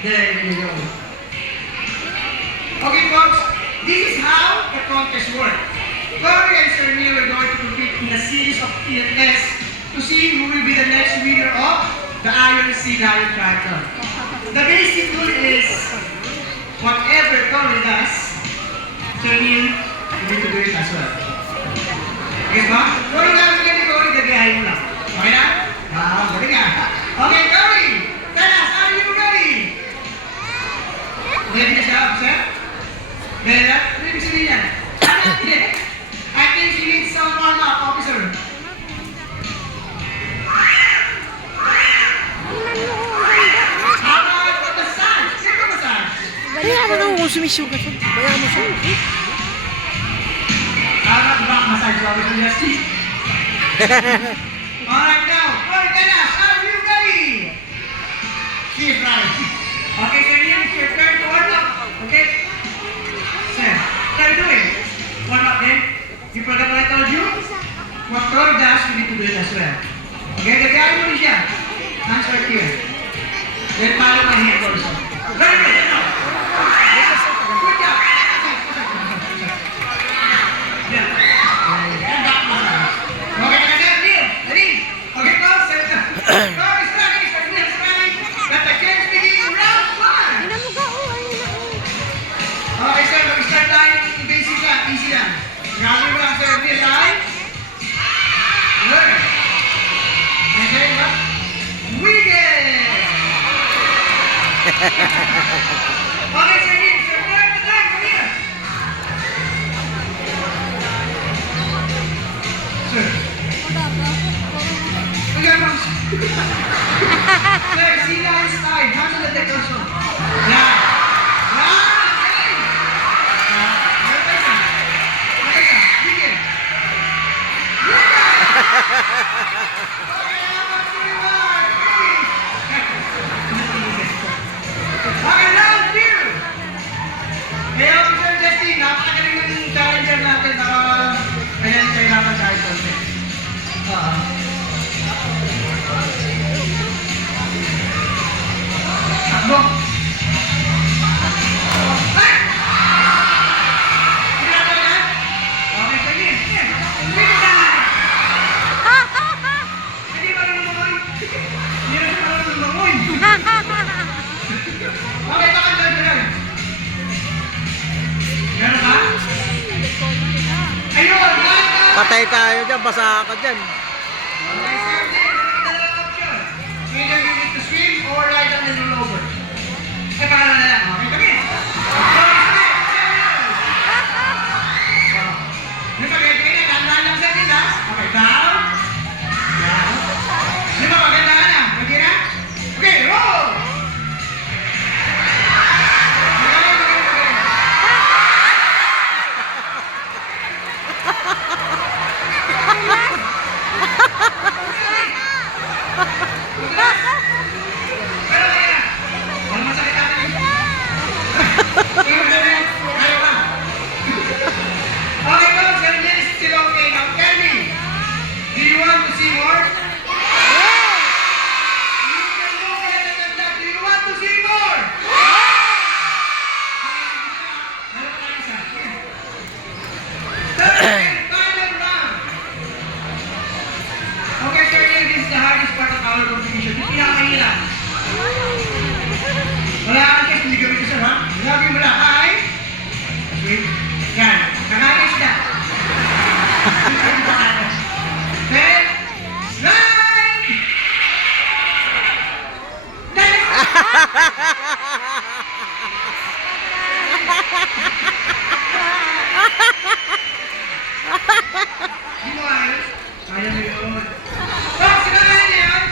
There you go. Okay, folks. This is how the contest works. Corey and Sir Neil are going to compete in a series of tests to see who will be the next winner of the Iron Sea Lion Triathlon. The basic rule is, whatever Corey does, Sir Neil, you need to do it as well. Okay ba? Corey lang, hindi Corey, gagayahin mo lang. Okay na? Wow, galing nga. Okay, Corey! Tell us, are you ready? Ready na siya, officer? Ready na? Ano yung sabihin niya? I think she needs some warm-up, officer. How about the massage? Sige, massage. Kaya mo naman kung sumisyo ka siya. Kaya mo siya. How about the back massage, officer Justin? Alright, now, Corey, tell us, are you ready? She is ready. Okay, sir, it's your turn to warm up. Okay? Sir, what are you doing? Warm up then. You forgot what I told you? What Corey does, you need to do it as well. Okay, gagawin mo rin siya. Hands right here. Then follow my hand also. Very good. Now. Good job. Yeah. And back massage. Okay, Neil, ready? Sir Dean, sir, come here. Sir. Sir, see now is time. Handle the decoration. Yeah. Okay, round two. Kaya, Sir Justin, napakagaling ng challenger natin. Kaya kailangan tayo konti. Takbo. Ay! Hindi na talaga? Okay, sige. Hindi ko na. Hindi ba nang lumangoy? Hindi na siya nang lumangoy. Okay, takot na siya. Meron ka? Ayun! Patay tayo dyan, basa ka dyan. Okay, sir, dalawang option. Either you need to swim or ride on the rollover. Ay, paano na lang? Okay, kami. Okay, tandaan lang sa nila. Okay, down. Down. Di ba, maganda ka na? Okay na? Okay, roll! Okay, folks, and this is still okay. Now, tell me, do you want to see more? You can move ahead and that. Do you want to see more? Meron tayo isa. Third and final round. Okay, sir, this is the hardest part of our competition. Yung pinakahirap. Wala kang test, hindi gawin ko, sir, ha? Gagawin mo lang. Hi! Sweet. Yan. Nakayos na. Then, line! Di mo ayos? Kaya mo yun. Oh, sinanay niya yan?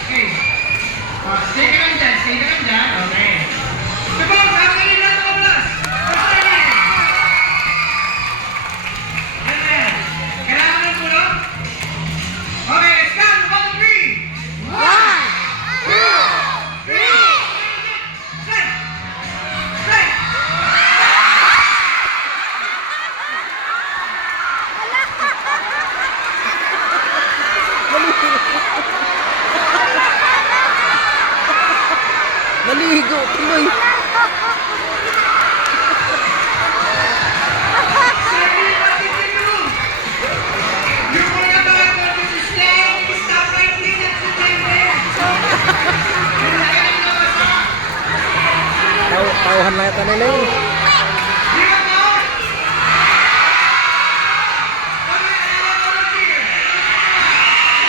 Okay. Stay ka lang dyan. Stay ka lang dyan. Okay. Sabang, kakain lang ako plus. Okay. And then, kailangan ng tulog? Okay, let's count. 1, 2, 3. 1, 2, 3. Straight. Straight. Naligo, tuloy. Tauhan lang ito nila yun.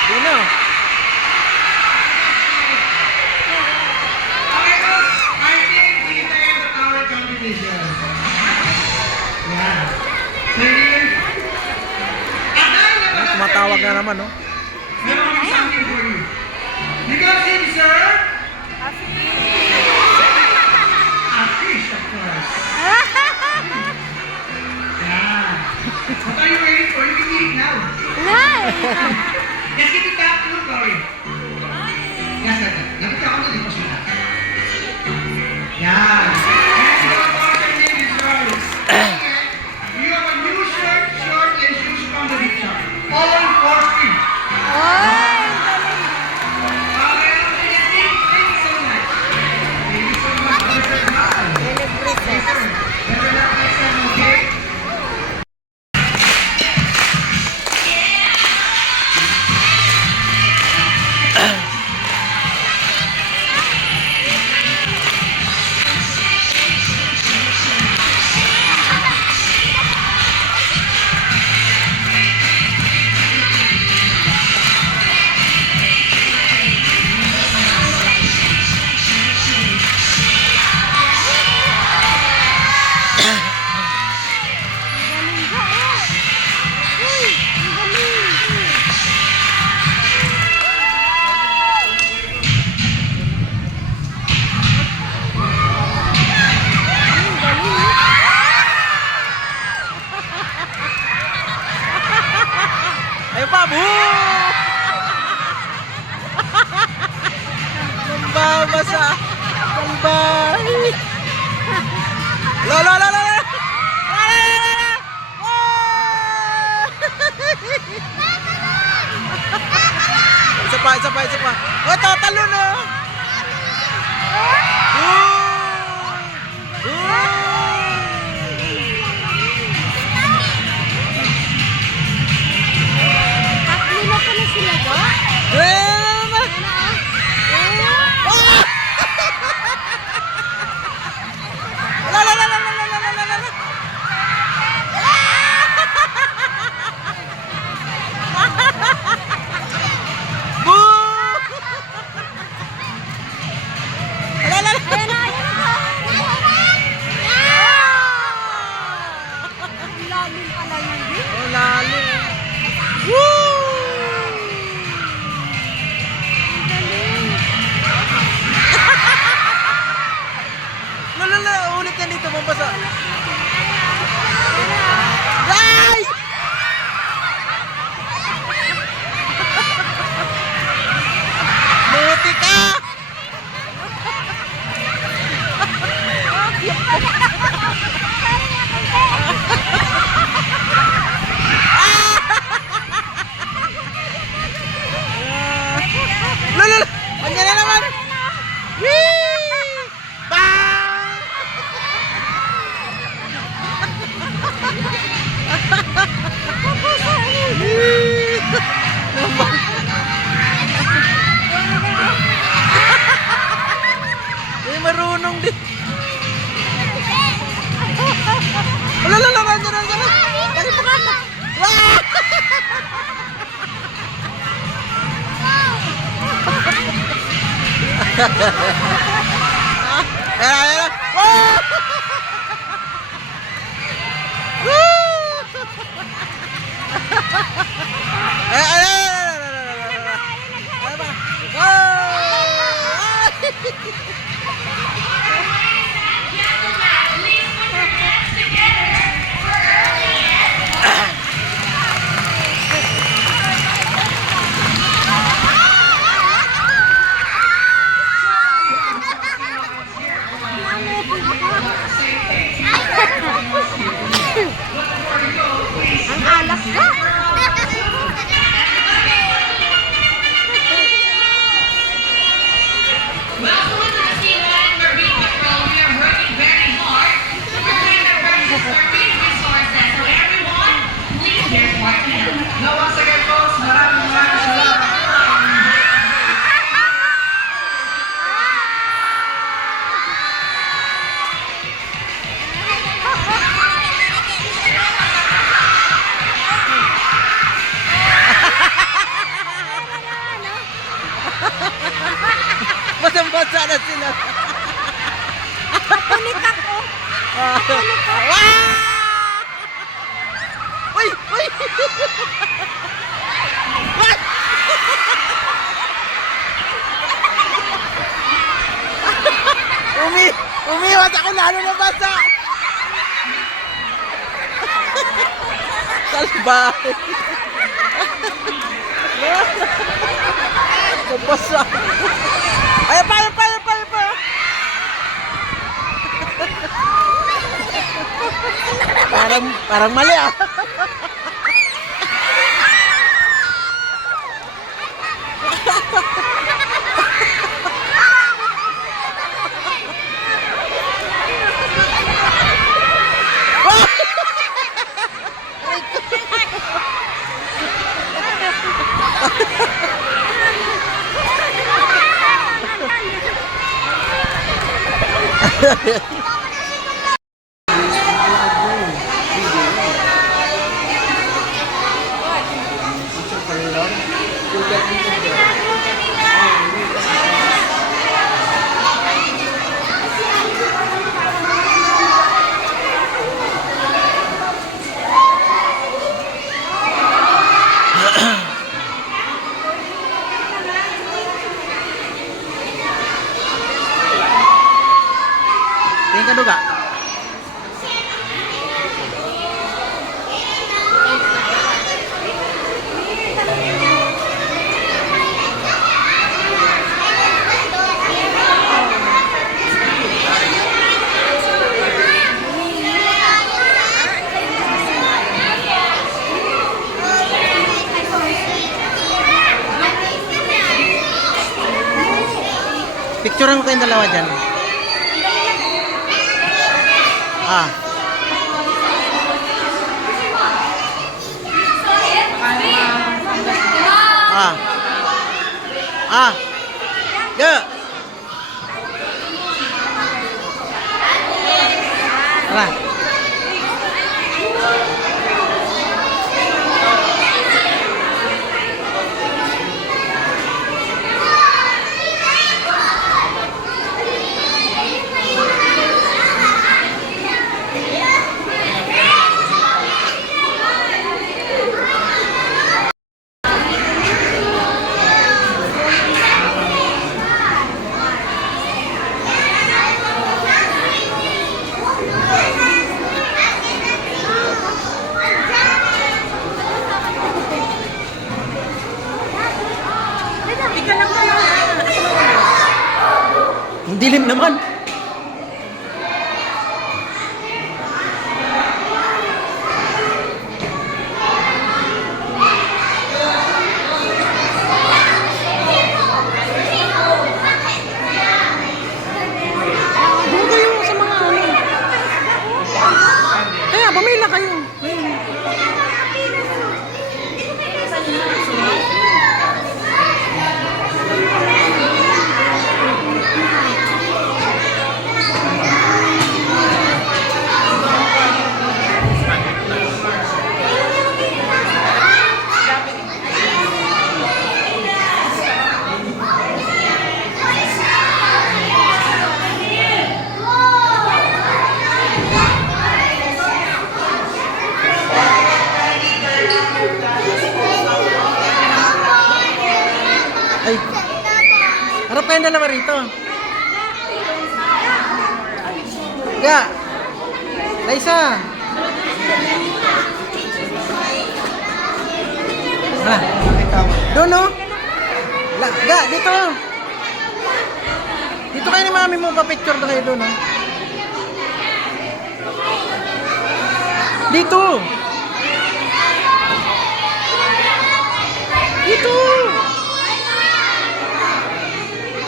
Di na. Tumatawag na naman, no? Meron kami something for you. You got him, sir? A fish, of course. Yeah. What are you waiting for? You can eat it now. Just give it back to him, Corey. Yes, sir. Lapit ako na, di pa sila. Yeah. And your partner name is Rose. You have a new shirt, short, and shoes from the beach shop. All for free. isa pa. Oh, tatalo na. Tatlo na pala sila ko. Ayan na. Ang lalim pala yun. Oh, lalim. Woo! Lala, ulit yan dito, mabasa. Ay! Muti ka! Lala, andyan na naman! Whee! Bang! Eh, marunong din. Lala, andyan na. Dali pa ka. Wah! Ayan. Oh! Ang alak ka. Welcome to the Sealand Marine Patrol. We are working very hard to protect our precious marine resources. So everyone, please bear part in. Now, once again, folks, maraming salamat. Basang-basa na sila. Papulik ako. Uy! Umiwas ako, lalo na basa. Salbahe. Nabasa. Ayan pa. Parang mali ah. Tingin ka duga. Picturean ko kayong dalawa dyan. Ah. Ah. Ah. Go. Tara. Ang dilim naman. Doon kayo sa mga ano. Kaya, pamila kayo. Ay, harap kayong dalawa rito. Ga, Liza. Ah, doon no? Ga, dito. Dito kayo ni mami mo, pa-picture na kayo doon no? Dito. Dito.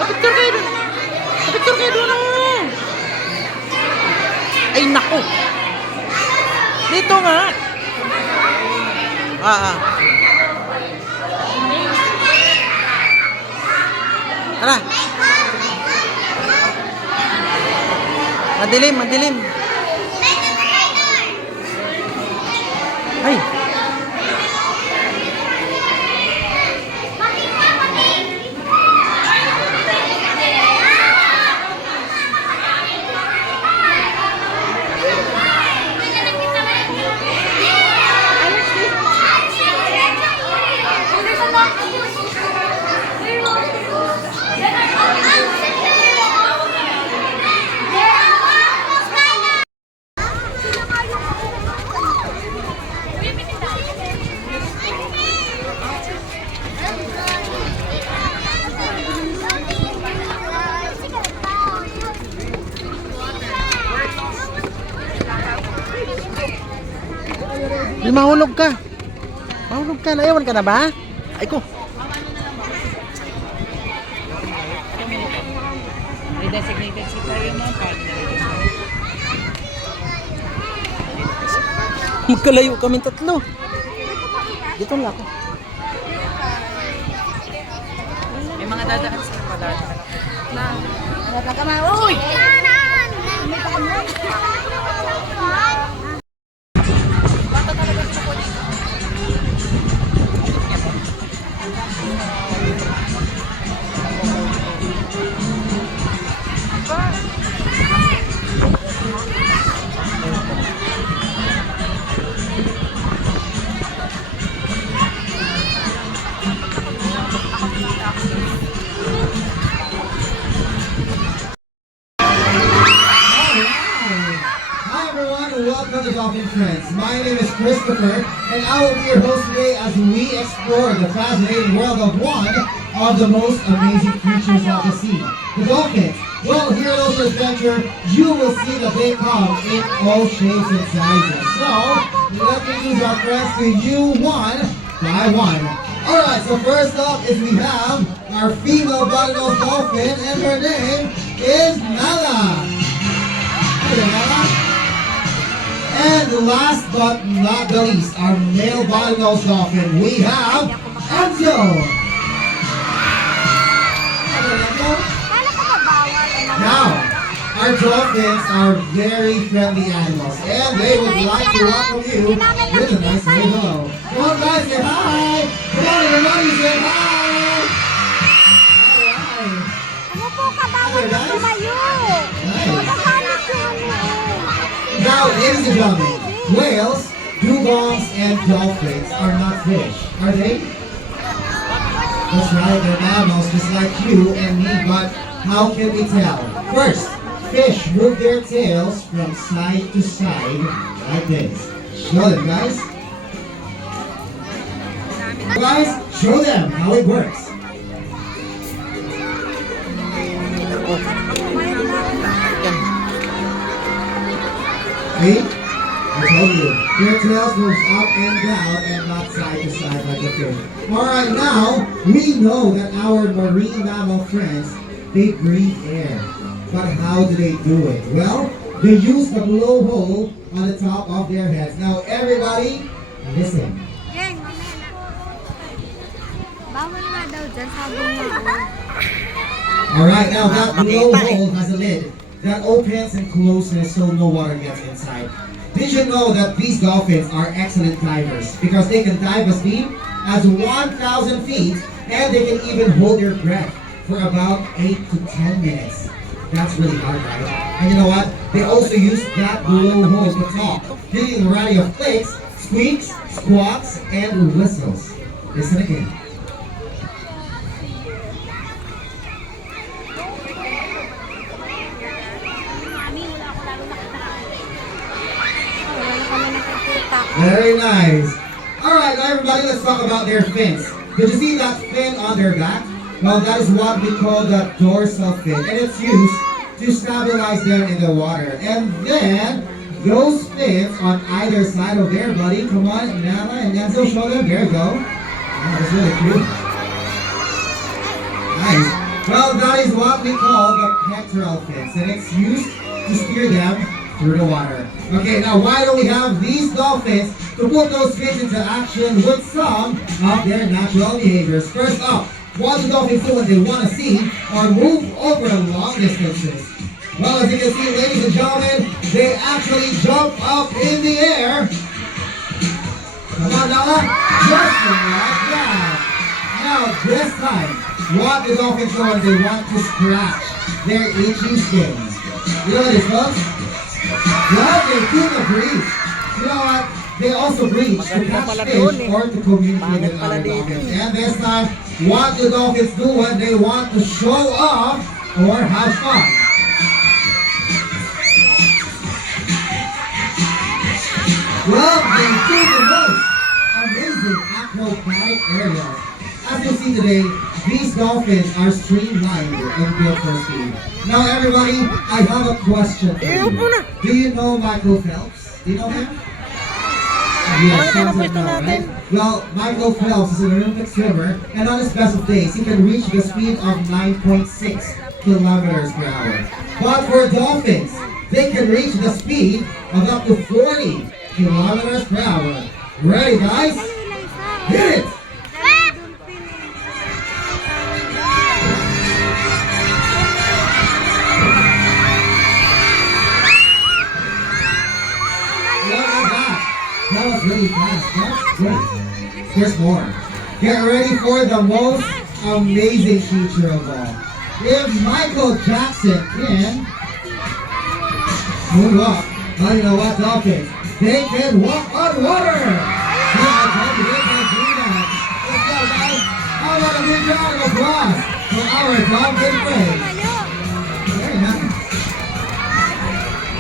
Picture kayo doon. Picture kayo doon. Ay, naku. Dito nga. Ah. Tara. Madilim, madilim. Ay. May mahulog ka. Mahulog ka. Naiwan ka na ba? Ay ko. Designated si tayo mo. Magkalayo kami tatlo. Dito lang ako. May mga dadaan sa padaan. Uy! Welcome to Dolphin Friends. My name is Christopher, and I will be your host today as we explore the fascinating world of one of the most amazing creatures of the sea, the dolphins. Well, here at Ocean Adventure, you will see that they come in all shapes and sizes. So, let me introduce our friends to you one by one. Alright, so first up is we have our female bottlenose dolphin, and her name is Nala. Hello, Nala. And last but not the least, our male bottlenose dolphin, we have Enzo. Hello, Enzo. Kala ko ba bawal? Now, our dolphins are very friendly animals, and they would like to welcome you with a nice say hello. Come on, guys, say hi. Come on, everybody, say hi. Alright. Ano po ka bawal Hello, na guys. tumayo? Nice. Makahanap yung Now, ladies and gentlemen, whales, dugongs, and dolphins are not fish, are they? That's right, they're mammals just like you and me, but how can we tell? First, fish move their tails from side to side like this. Show them, guys. Guys, show them how it works. See? I told you. Their tails moves up and down and not side to side like a fish. Alright, now, we know that our marine mammal friends, they breathe air. But how do they do it? Well, they use the blowhole on the top of their heads. Now, everybody, listen. Gang, mamaya na. Bawal nga daw dyan, sabi nga. Alright, now that blowhole has a lid that opens and closes so no water gets inside. Did you know that these dolphins are excellent divers because they can dive as deep as 1,000 feet and they can even hold their breath for about 8 to 10 minutes. That's really hard, right? And you know what? They also use that blowhole to talk, hitting a variety of clicks, squeaks, squawks, and whistles. Listen again. Very nice. Alright, now everybody, let's talk about their fins. Did you see that fin on their back? Well, that is what we call the dorsal fin, and it's used to stabilize them in the water. And then, those fins on either side of their body, come on, Nana and Enzo, show them. There you go. Oh, that's really cute. Nice. Well, that is what we call the pectoral fins, and it's used to steer them through the water. Okay, now why don't we have these dolphins to put those fins into action with some of their natural behaviors? First up, what do dolphins do when they want to see or move over long distances? Well, as you can see, ladies and gentlemen, they actually jump up in the air. Come on, Nala. Just like that. Now, this time, what do dolphins do when they want to scratch their itchy skins? You know what this folks? Well, they do the breach. You know what? They also breach to catch fish or to communicate with other dolphins. And this time, what do dolphins do when they want to show off or have fun? Well, they do the most amazing acrobatic aerials. As you see today, these dolphins are streamlined and built for speed. Now everybody, I have a question for you. Do you know Michael Phelps? Do you know him? Yes, sounds like no, right? Well, Michael Phelps is an Olympic swimmer, and on his best of days, he can reach the speed of 9.6 kilometers per hour. But for dolphins, they can reach the speed of up to 40 kilometers per hour. Ready, guys? Hit it! That was really fast. That's great. There's more. Get ready for the most amazing feature of all. If Michael Jackson can move up, well, you know what, dolphins? They can walk on water. Yeah, I told you they can do that. Let's go, guys. How about a big round of applause for our dolphin friends? Very nice.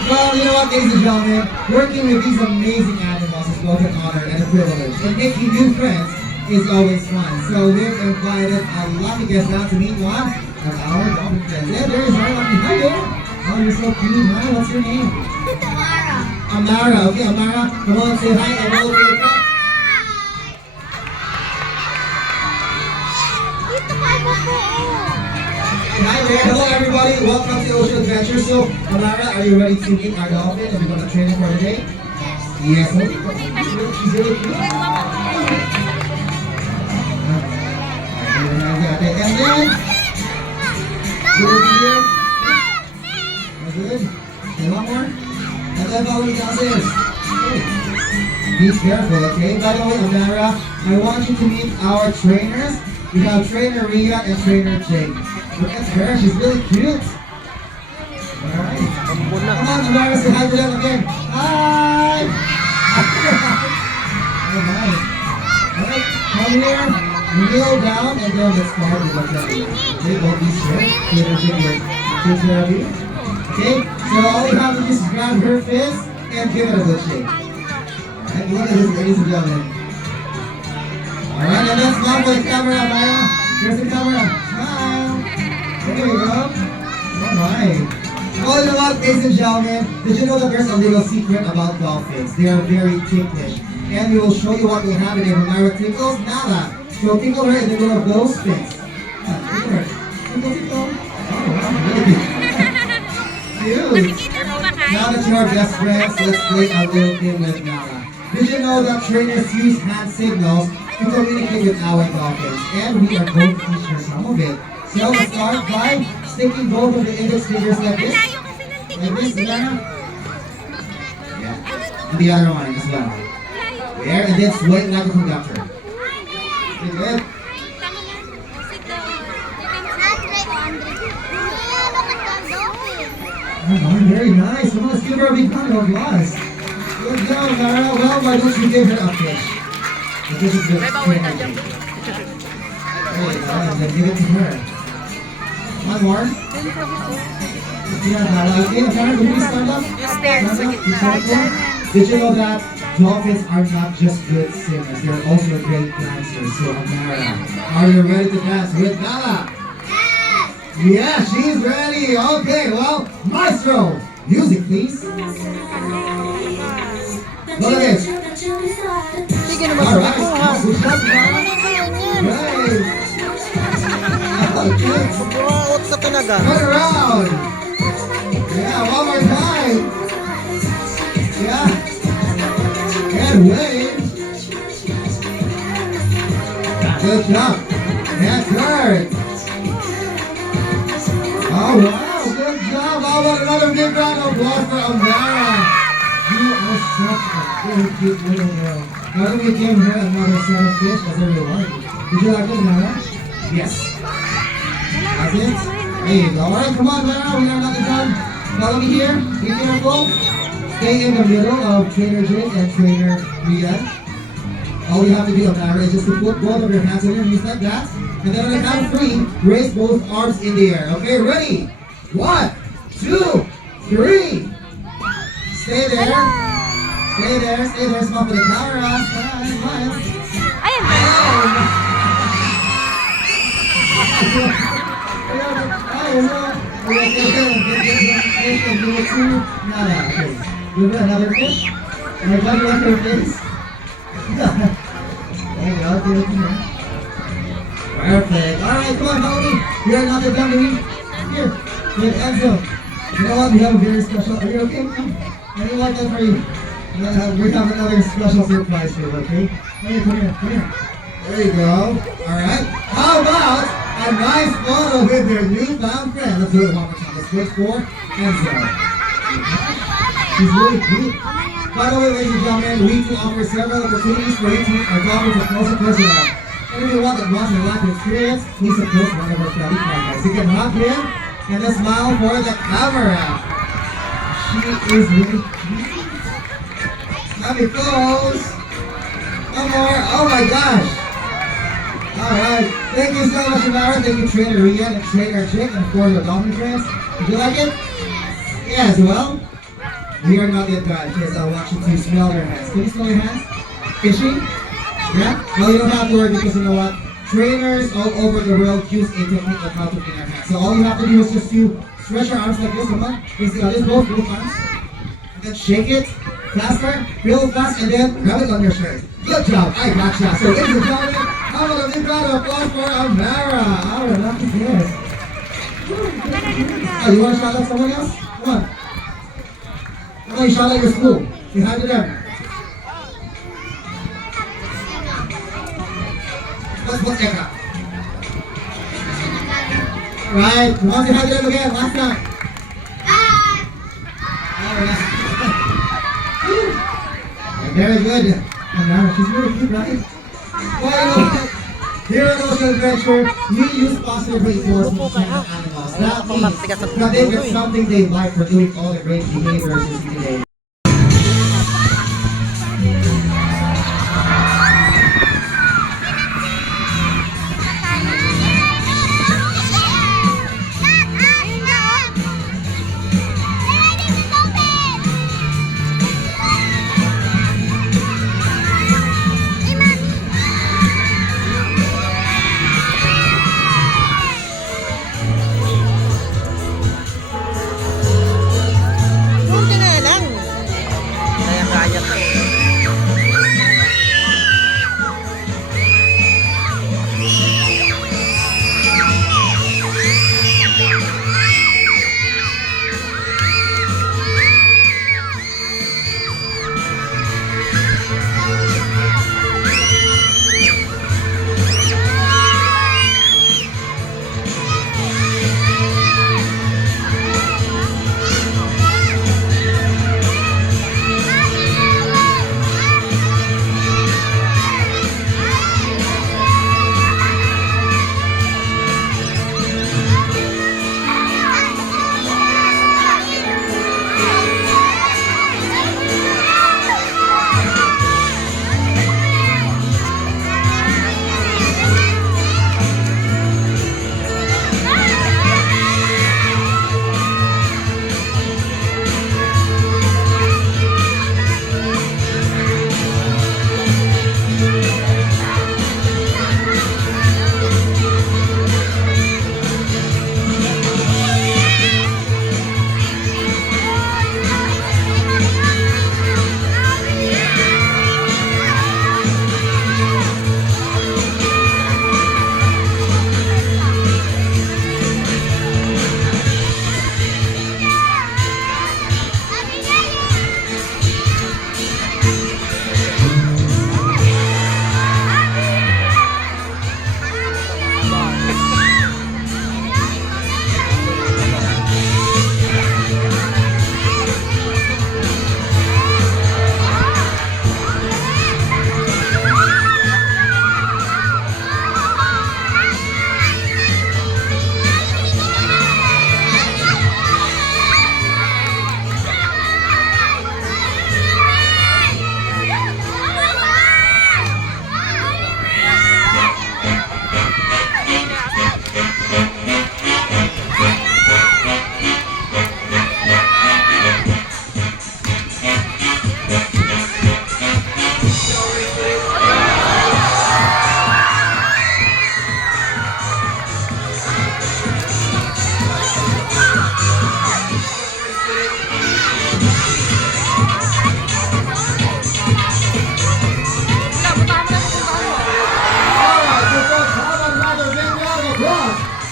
Well, you know what, ladies and gentlemen, working with these amazing animals is both an honor and a privilege, and making new friends is always fun. So we've invited a lucky guest down to meet one of our dolphin friends. Yeah, there is our lucky. Hi there. Oh, you're so cute. Hi, what's your name? Amara. Amara. Okay, Amara, come on, say hi. Hello to your friend. Hi there. Hello, everybody. Welcome to Ocean Adventure. So, Amara, are you ready to meet our dolphin? Are we going to train it for today? Yes. Oh, she's really cute. And then, good here. Good. And one more. And then follow me downstairs. Be careful, okay? By the way, Amara, I want you to meet our trainers. We have trainer Ria and trainer Jake. Look at her, she's really cute. Alright. Come on, Amara, say hi to them again. Hi! Alright. Alright, come here, kneel down, and then let's start with what that is. Okay, don't be scared. Trainer Jake will take care of you. Okay, so all you have to do is grab her fist and give it a good shake. Alright, look at this, ladies and gentlemen. Alright, and then smile for the camera, Maya. Here's the camera. Smile. There we go. Alright. Well, you know what, ladies and gentlemen, did you know that there's a little secret about dolphins? They are very ticklish. And we will show you what will happen if Myra tickles Nala. So tickle her in the middle of those fins. Tickle her. Tickle, tickle. Oh, wow, really cute. Now that you are best friends, let's play a little game with Nala. Did you know that trainers use hand signals to communicate with our dolphins? And we are going to teach her some of it. So let's start by sticking both of the index fingers like this. Like this, Nala. Yeah. And the other one as well. There, and then sway like a conductor. Okay, good. Oh, very nice. Come on, let's give her a big round of applause. Good job, Nara. Well, why don't you give her a fish? Because it's the trainer. There you go, and then give it to her. One more. Yeah, Nara. Okay, Nara, can you stand up? Stand up. Be careful. Did you know that dolphins are not just good singers, they're also great dancers? So, Nara, are you ready to dance with Nala? Yeah, she's ready. Okay, well, maestro, music please. Look at this. Sige naman sa Alright, ako ha. good job, Nala. Right. Okay. Buwaot sa tinaga. Turn around. Yeah, one more time. Yeah. And wave. Good job. And turn. Oh wow, good job! How about another big round of applause for Amara? You are such a very cute little girl. Now that we gave her another set of fish as everyone. Did you like it, Amara? Yes. That's it? There you go. Alright, come on, Amara, we are not done. Follow me here. Be careful. Stay in the middle of Trainer Jake and Trainer Ria. All you have to do, Amara, is just to put both of your hands on your knees like that. And then on the count of 3, raise both arms in the air. Okay, ready? 1, 2, 3. Stay there. Stay there. Stay there. Smile for the camera. Smile. Smile. Another fish. And I got you like your face. There you go. Give it to me. Perfect. Alright, come on, follow me. We are not done with me. Here, with Enzo. You know what? We have a very special. Are you okay? I didn't like that for you. We have another special surprise for you, okay? Come here, come here, come here. There you go. Alright. How about a nice photo with your newfound friend? Let's do it one more time. Let's look for Enzo. She's really cute. By the way, ladies and gentlemen, we do offer several opportunities for you to meet our daughters up close and personal. And if you want to watch a live experience, please approach one of our family partners. You can hug him and then smile for the camera. She is really cute. Happy pose. One more. Oh my gosh. Alright. Thank you so much, Amara. Thank you, Trainer Ria and Trainer Jake, and of course, our dolphin friends. Did you like it? Yes, well, we are not yet done because I want you to smell your hands. Can you smell your hands? Fishy? Yeah? No, you don't have to worry because you know what? Trainers all over the world use a technique of how to clean our hands. So all you have to do is just to stretch your arms like this, come on. This both arms. And then shake it faster, real fast, and then grab it on your shirt. Good job, I gotcha. So ladies and gentlemen, how about a big round of applause for Amara? Alright, look at this. Oh, you want to shout out someone else? Come on. Come on, you shout out your school. Say hi to them. What's Eka? Alright, come on, say hi to them again. Last time. Alright. Very good. She's really good, right? Well, you know, here at Ocean Adventure, we use positive reinforcement to animals. That means that they get something they like for doing all the great behaviors you see today. Kunti nga lang. Kaya-kaya to.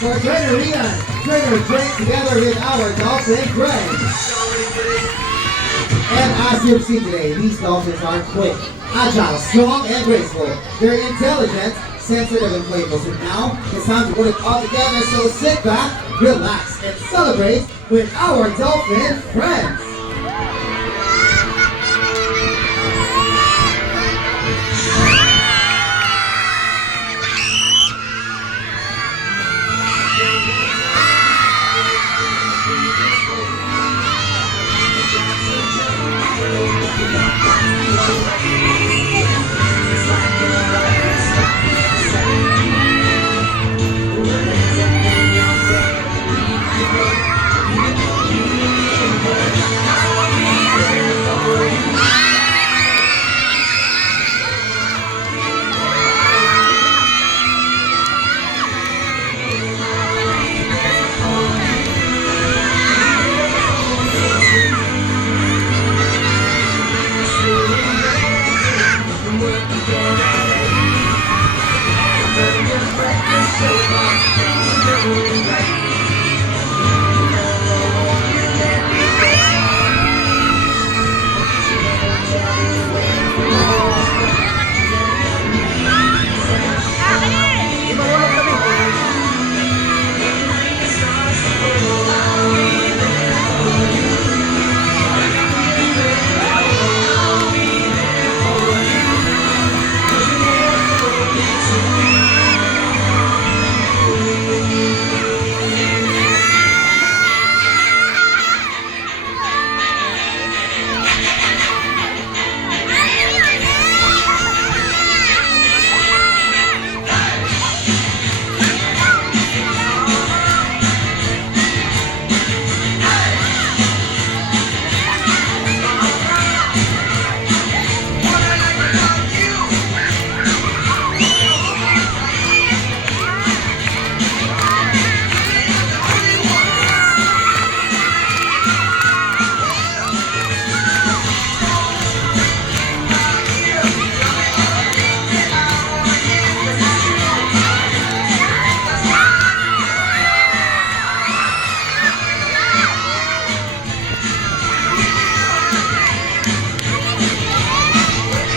For Trainer Rian, Trainer Drake together with our dolphin friends. And as you've seen today, these dolphins are quick, agile, strong, and graceful. They're intelligent, sensitive, and playful. So now, it's time to put it all together. So sit back, relax, and celebrate with our dolphin friends.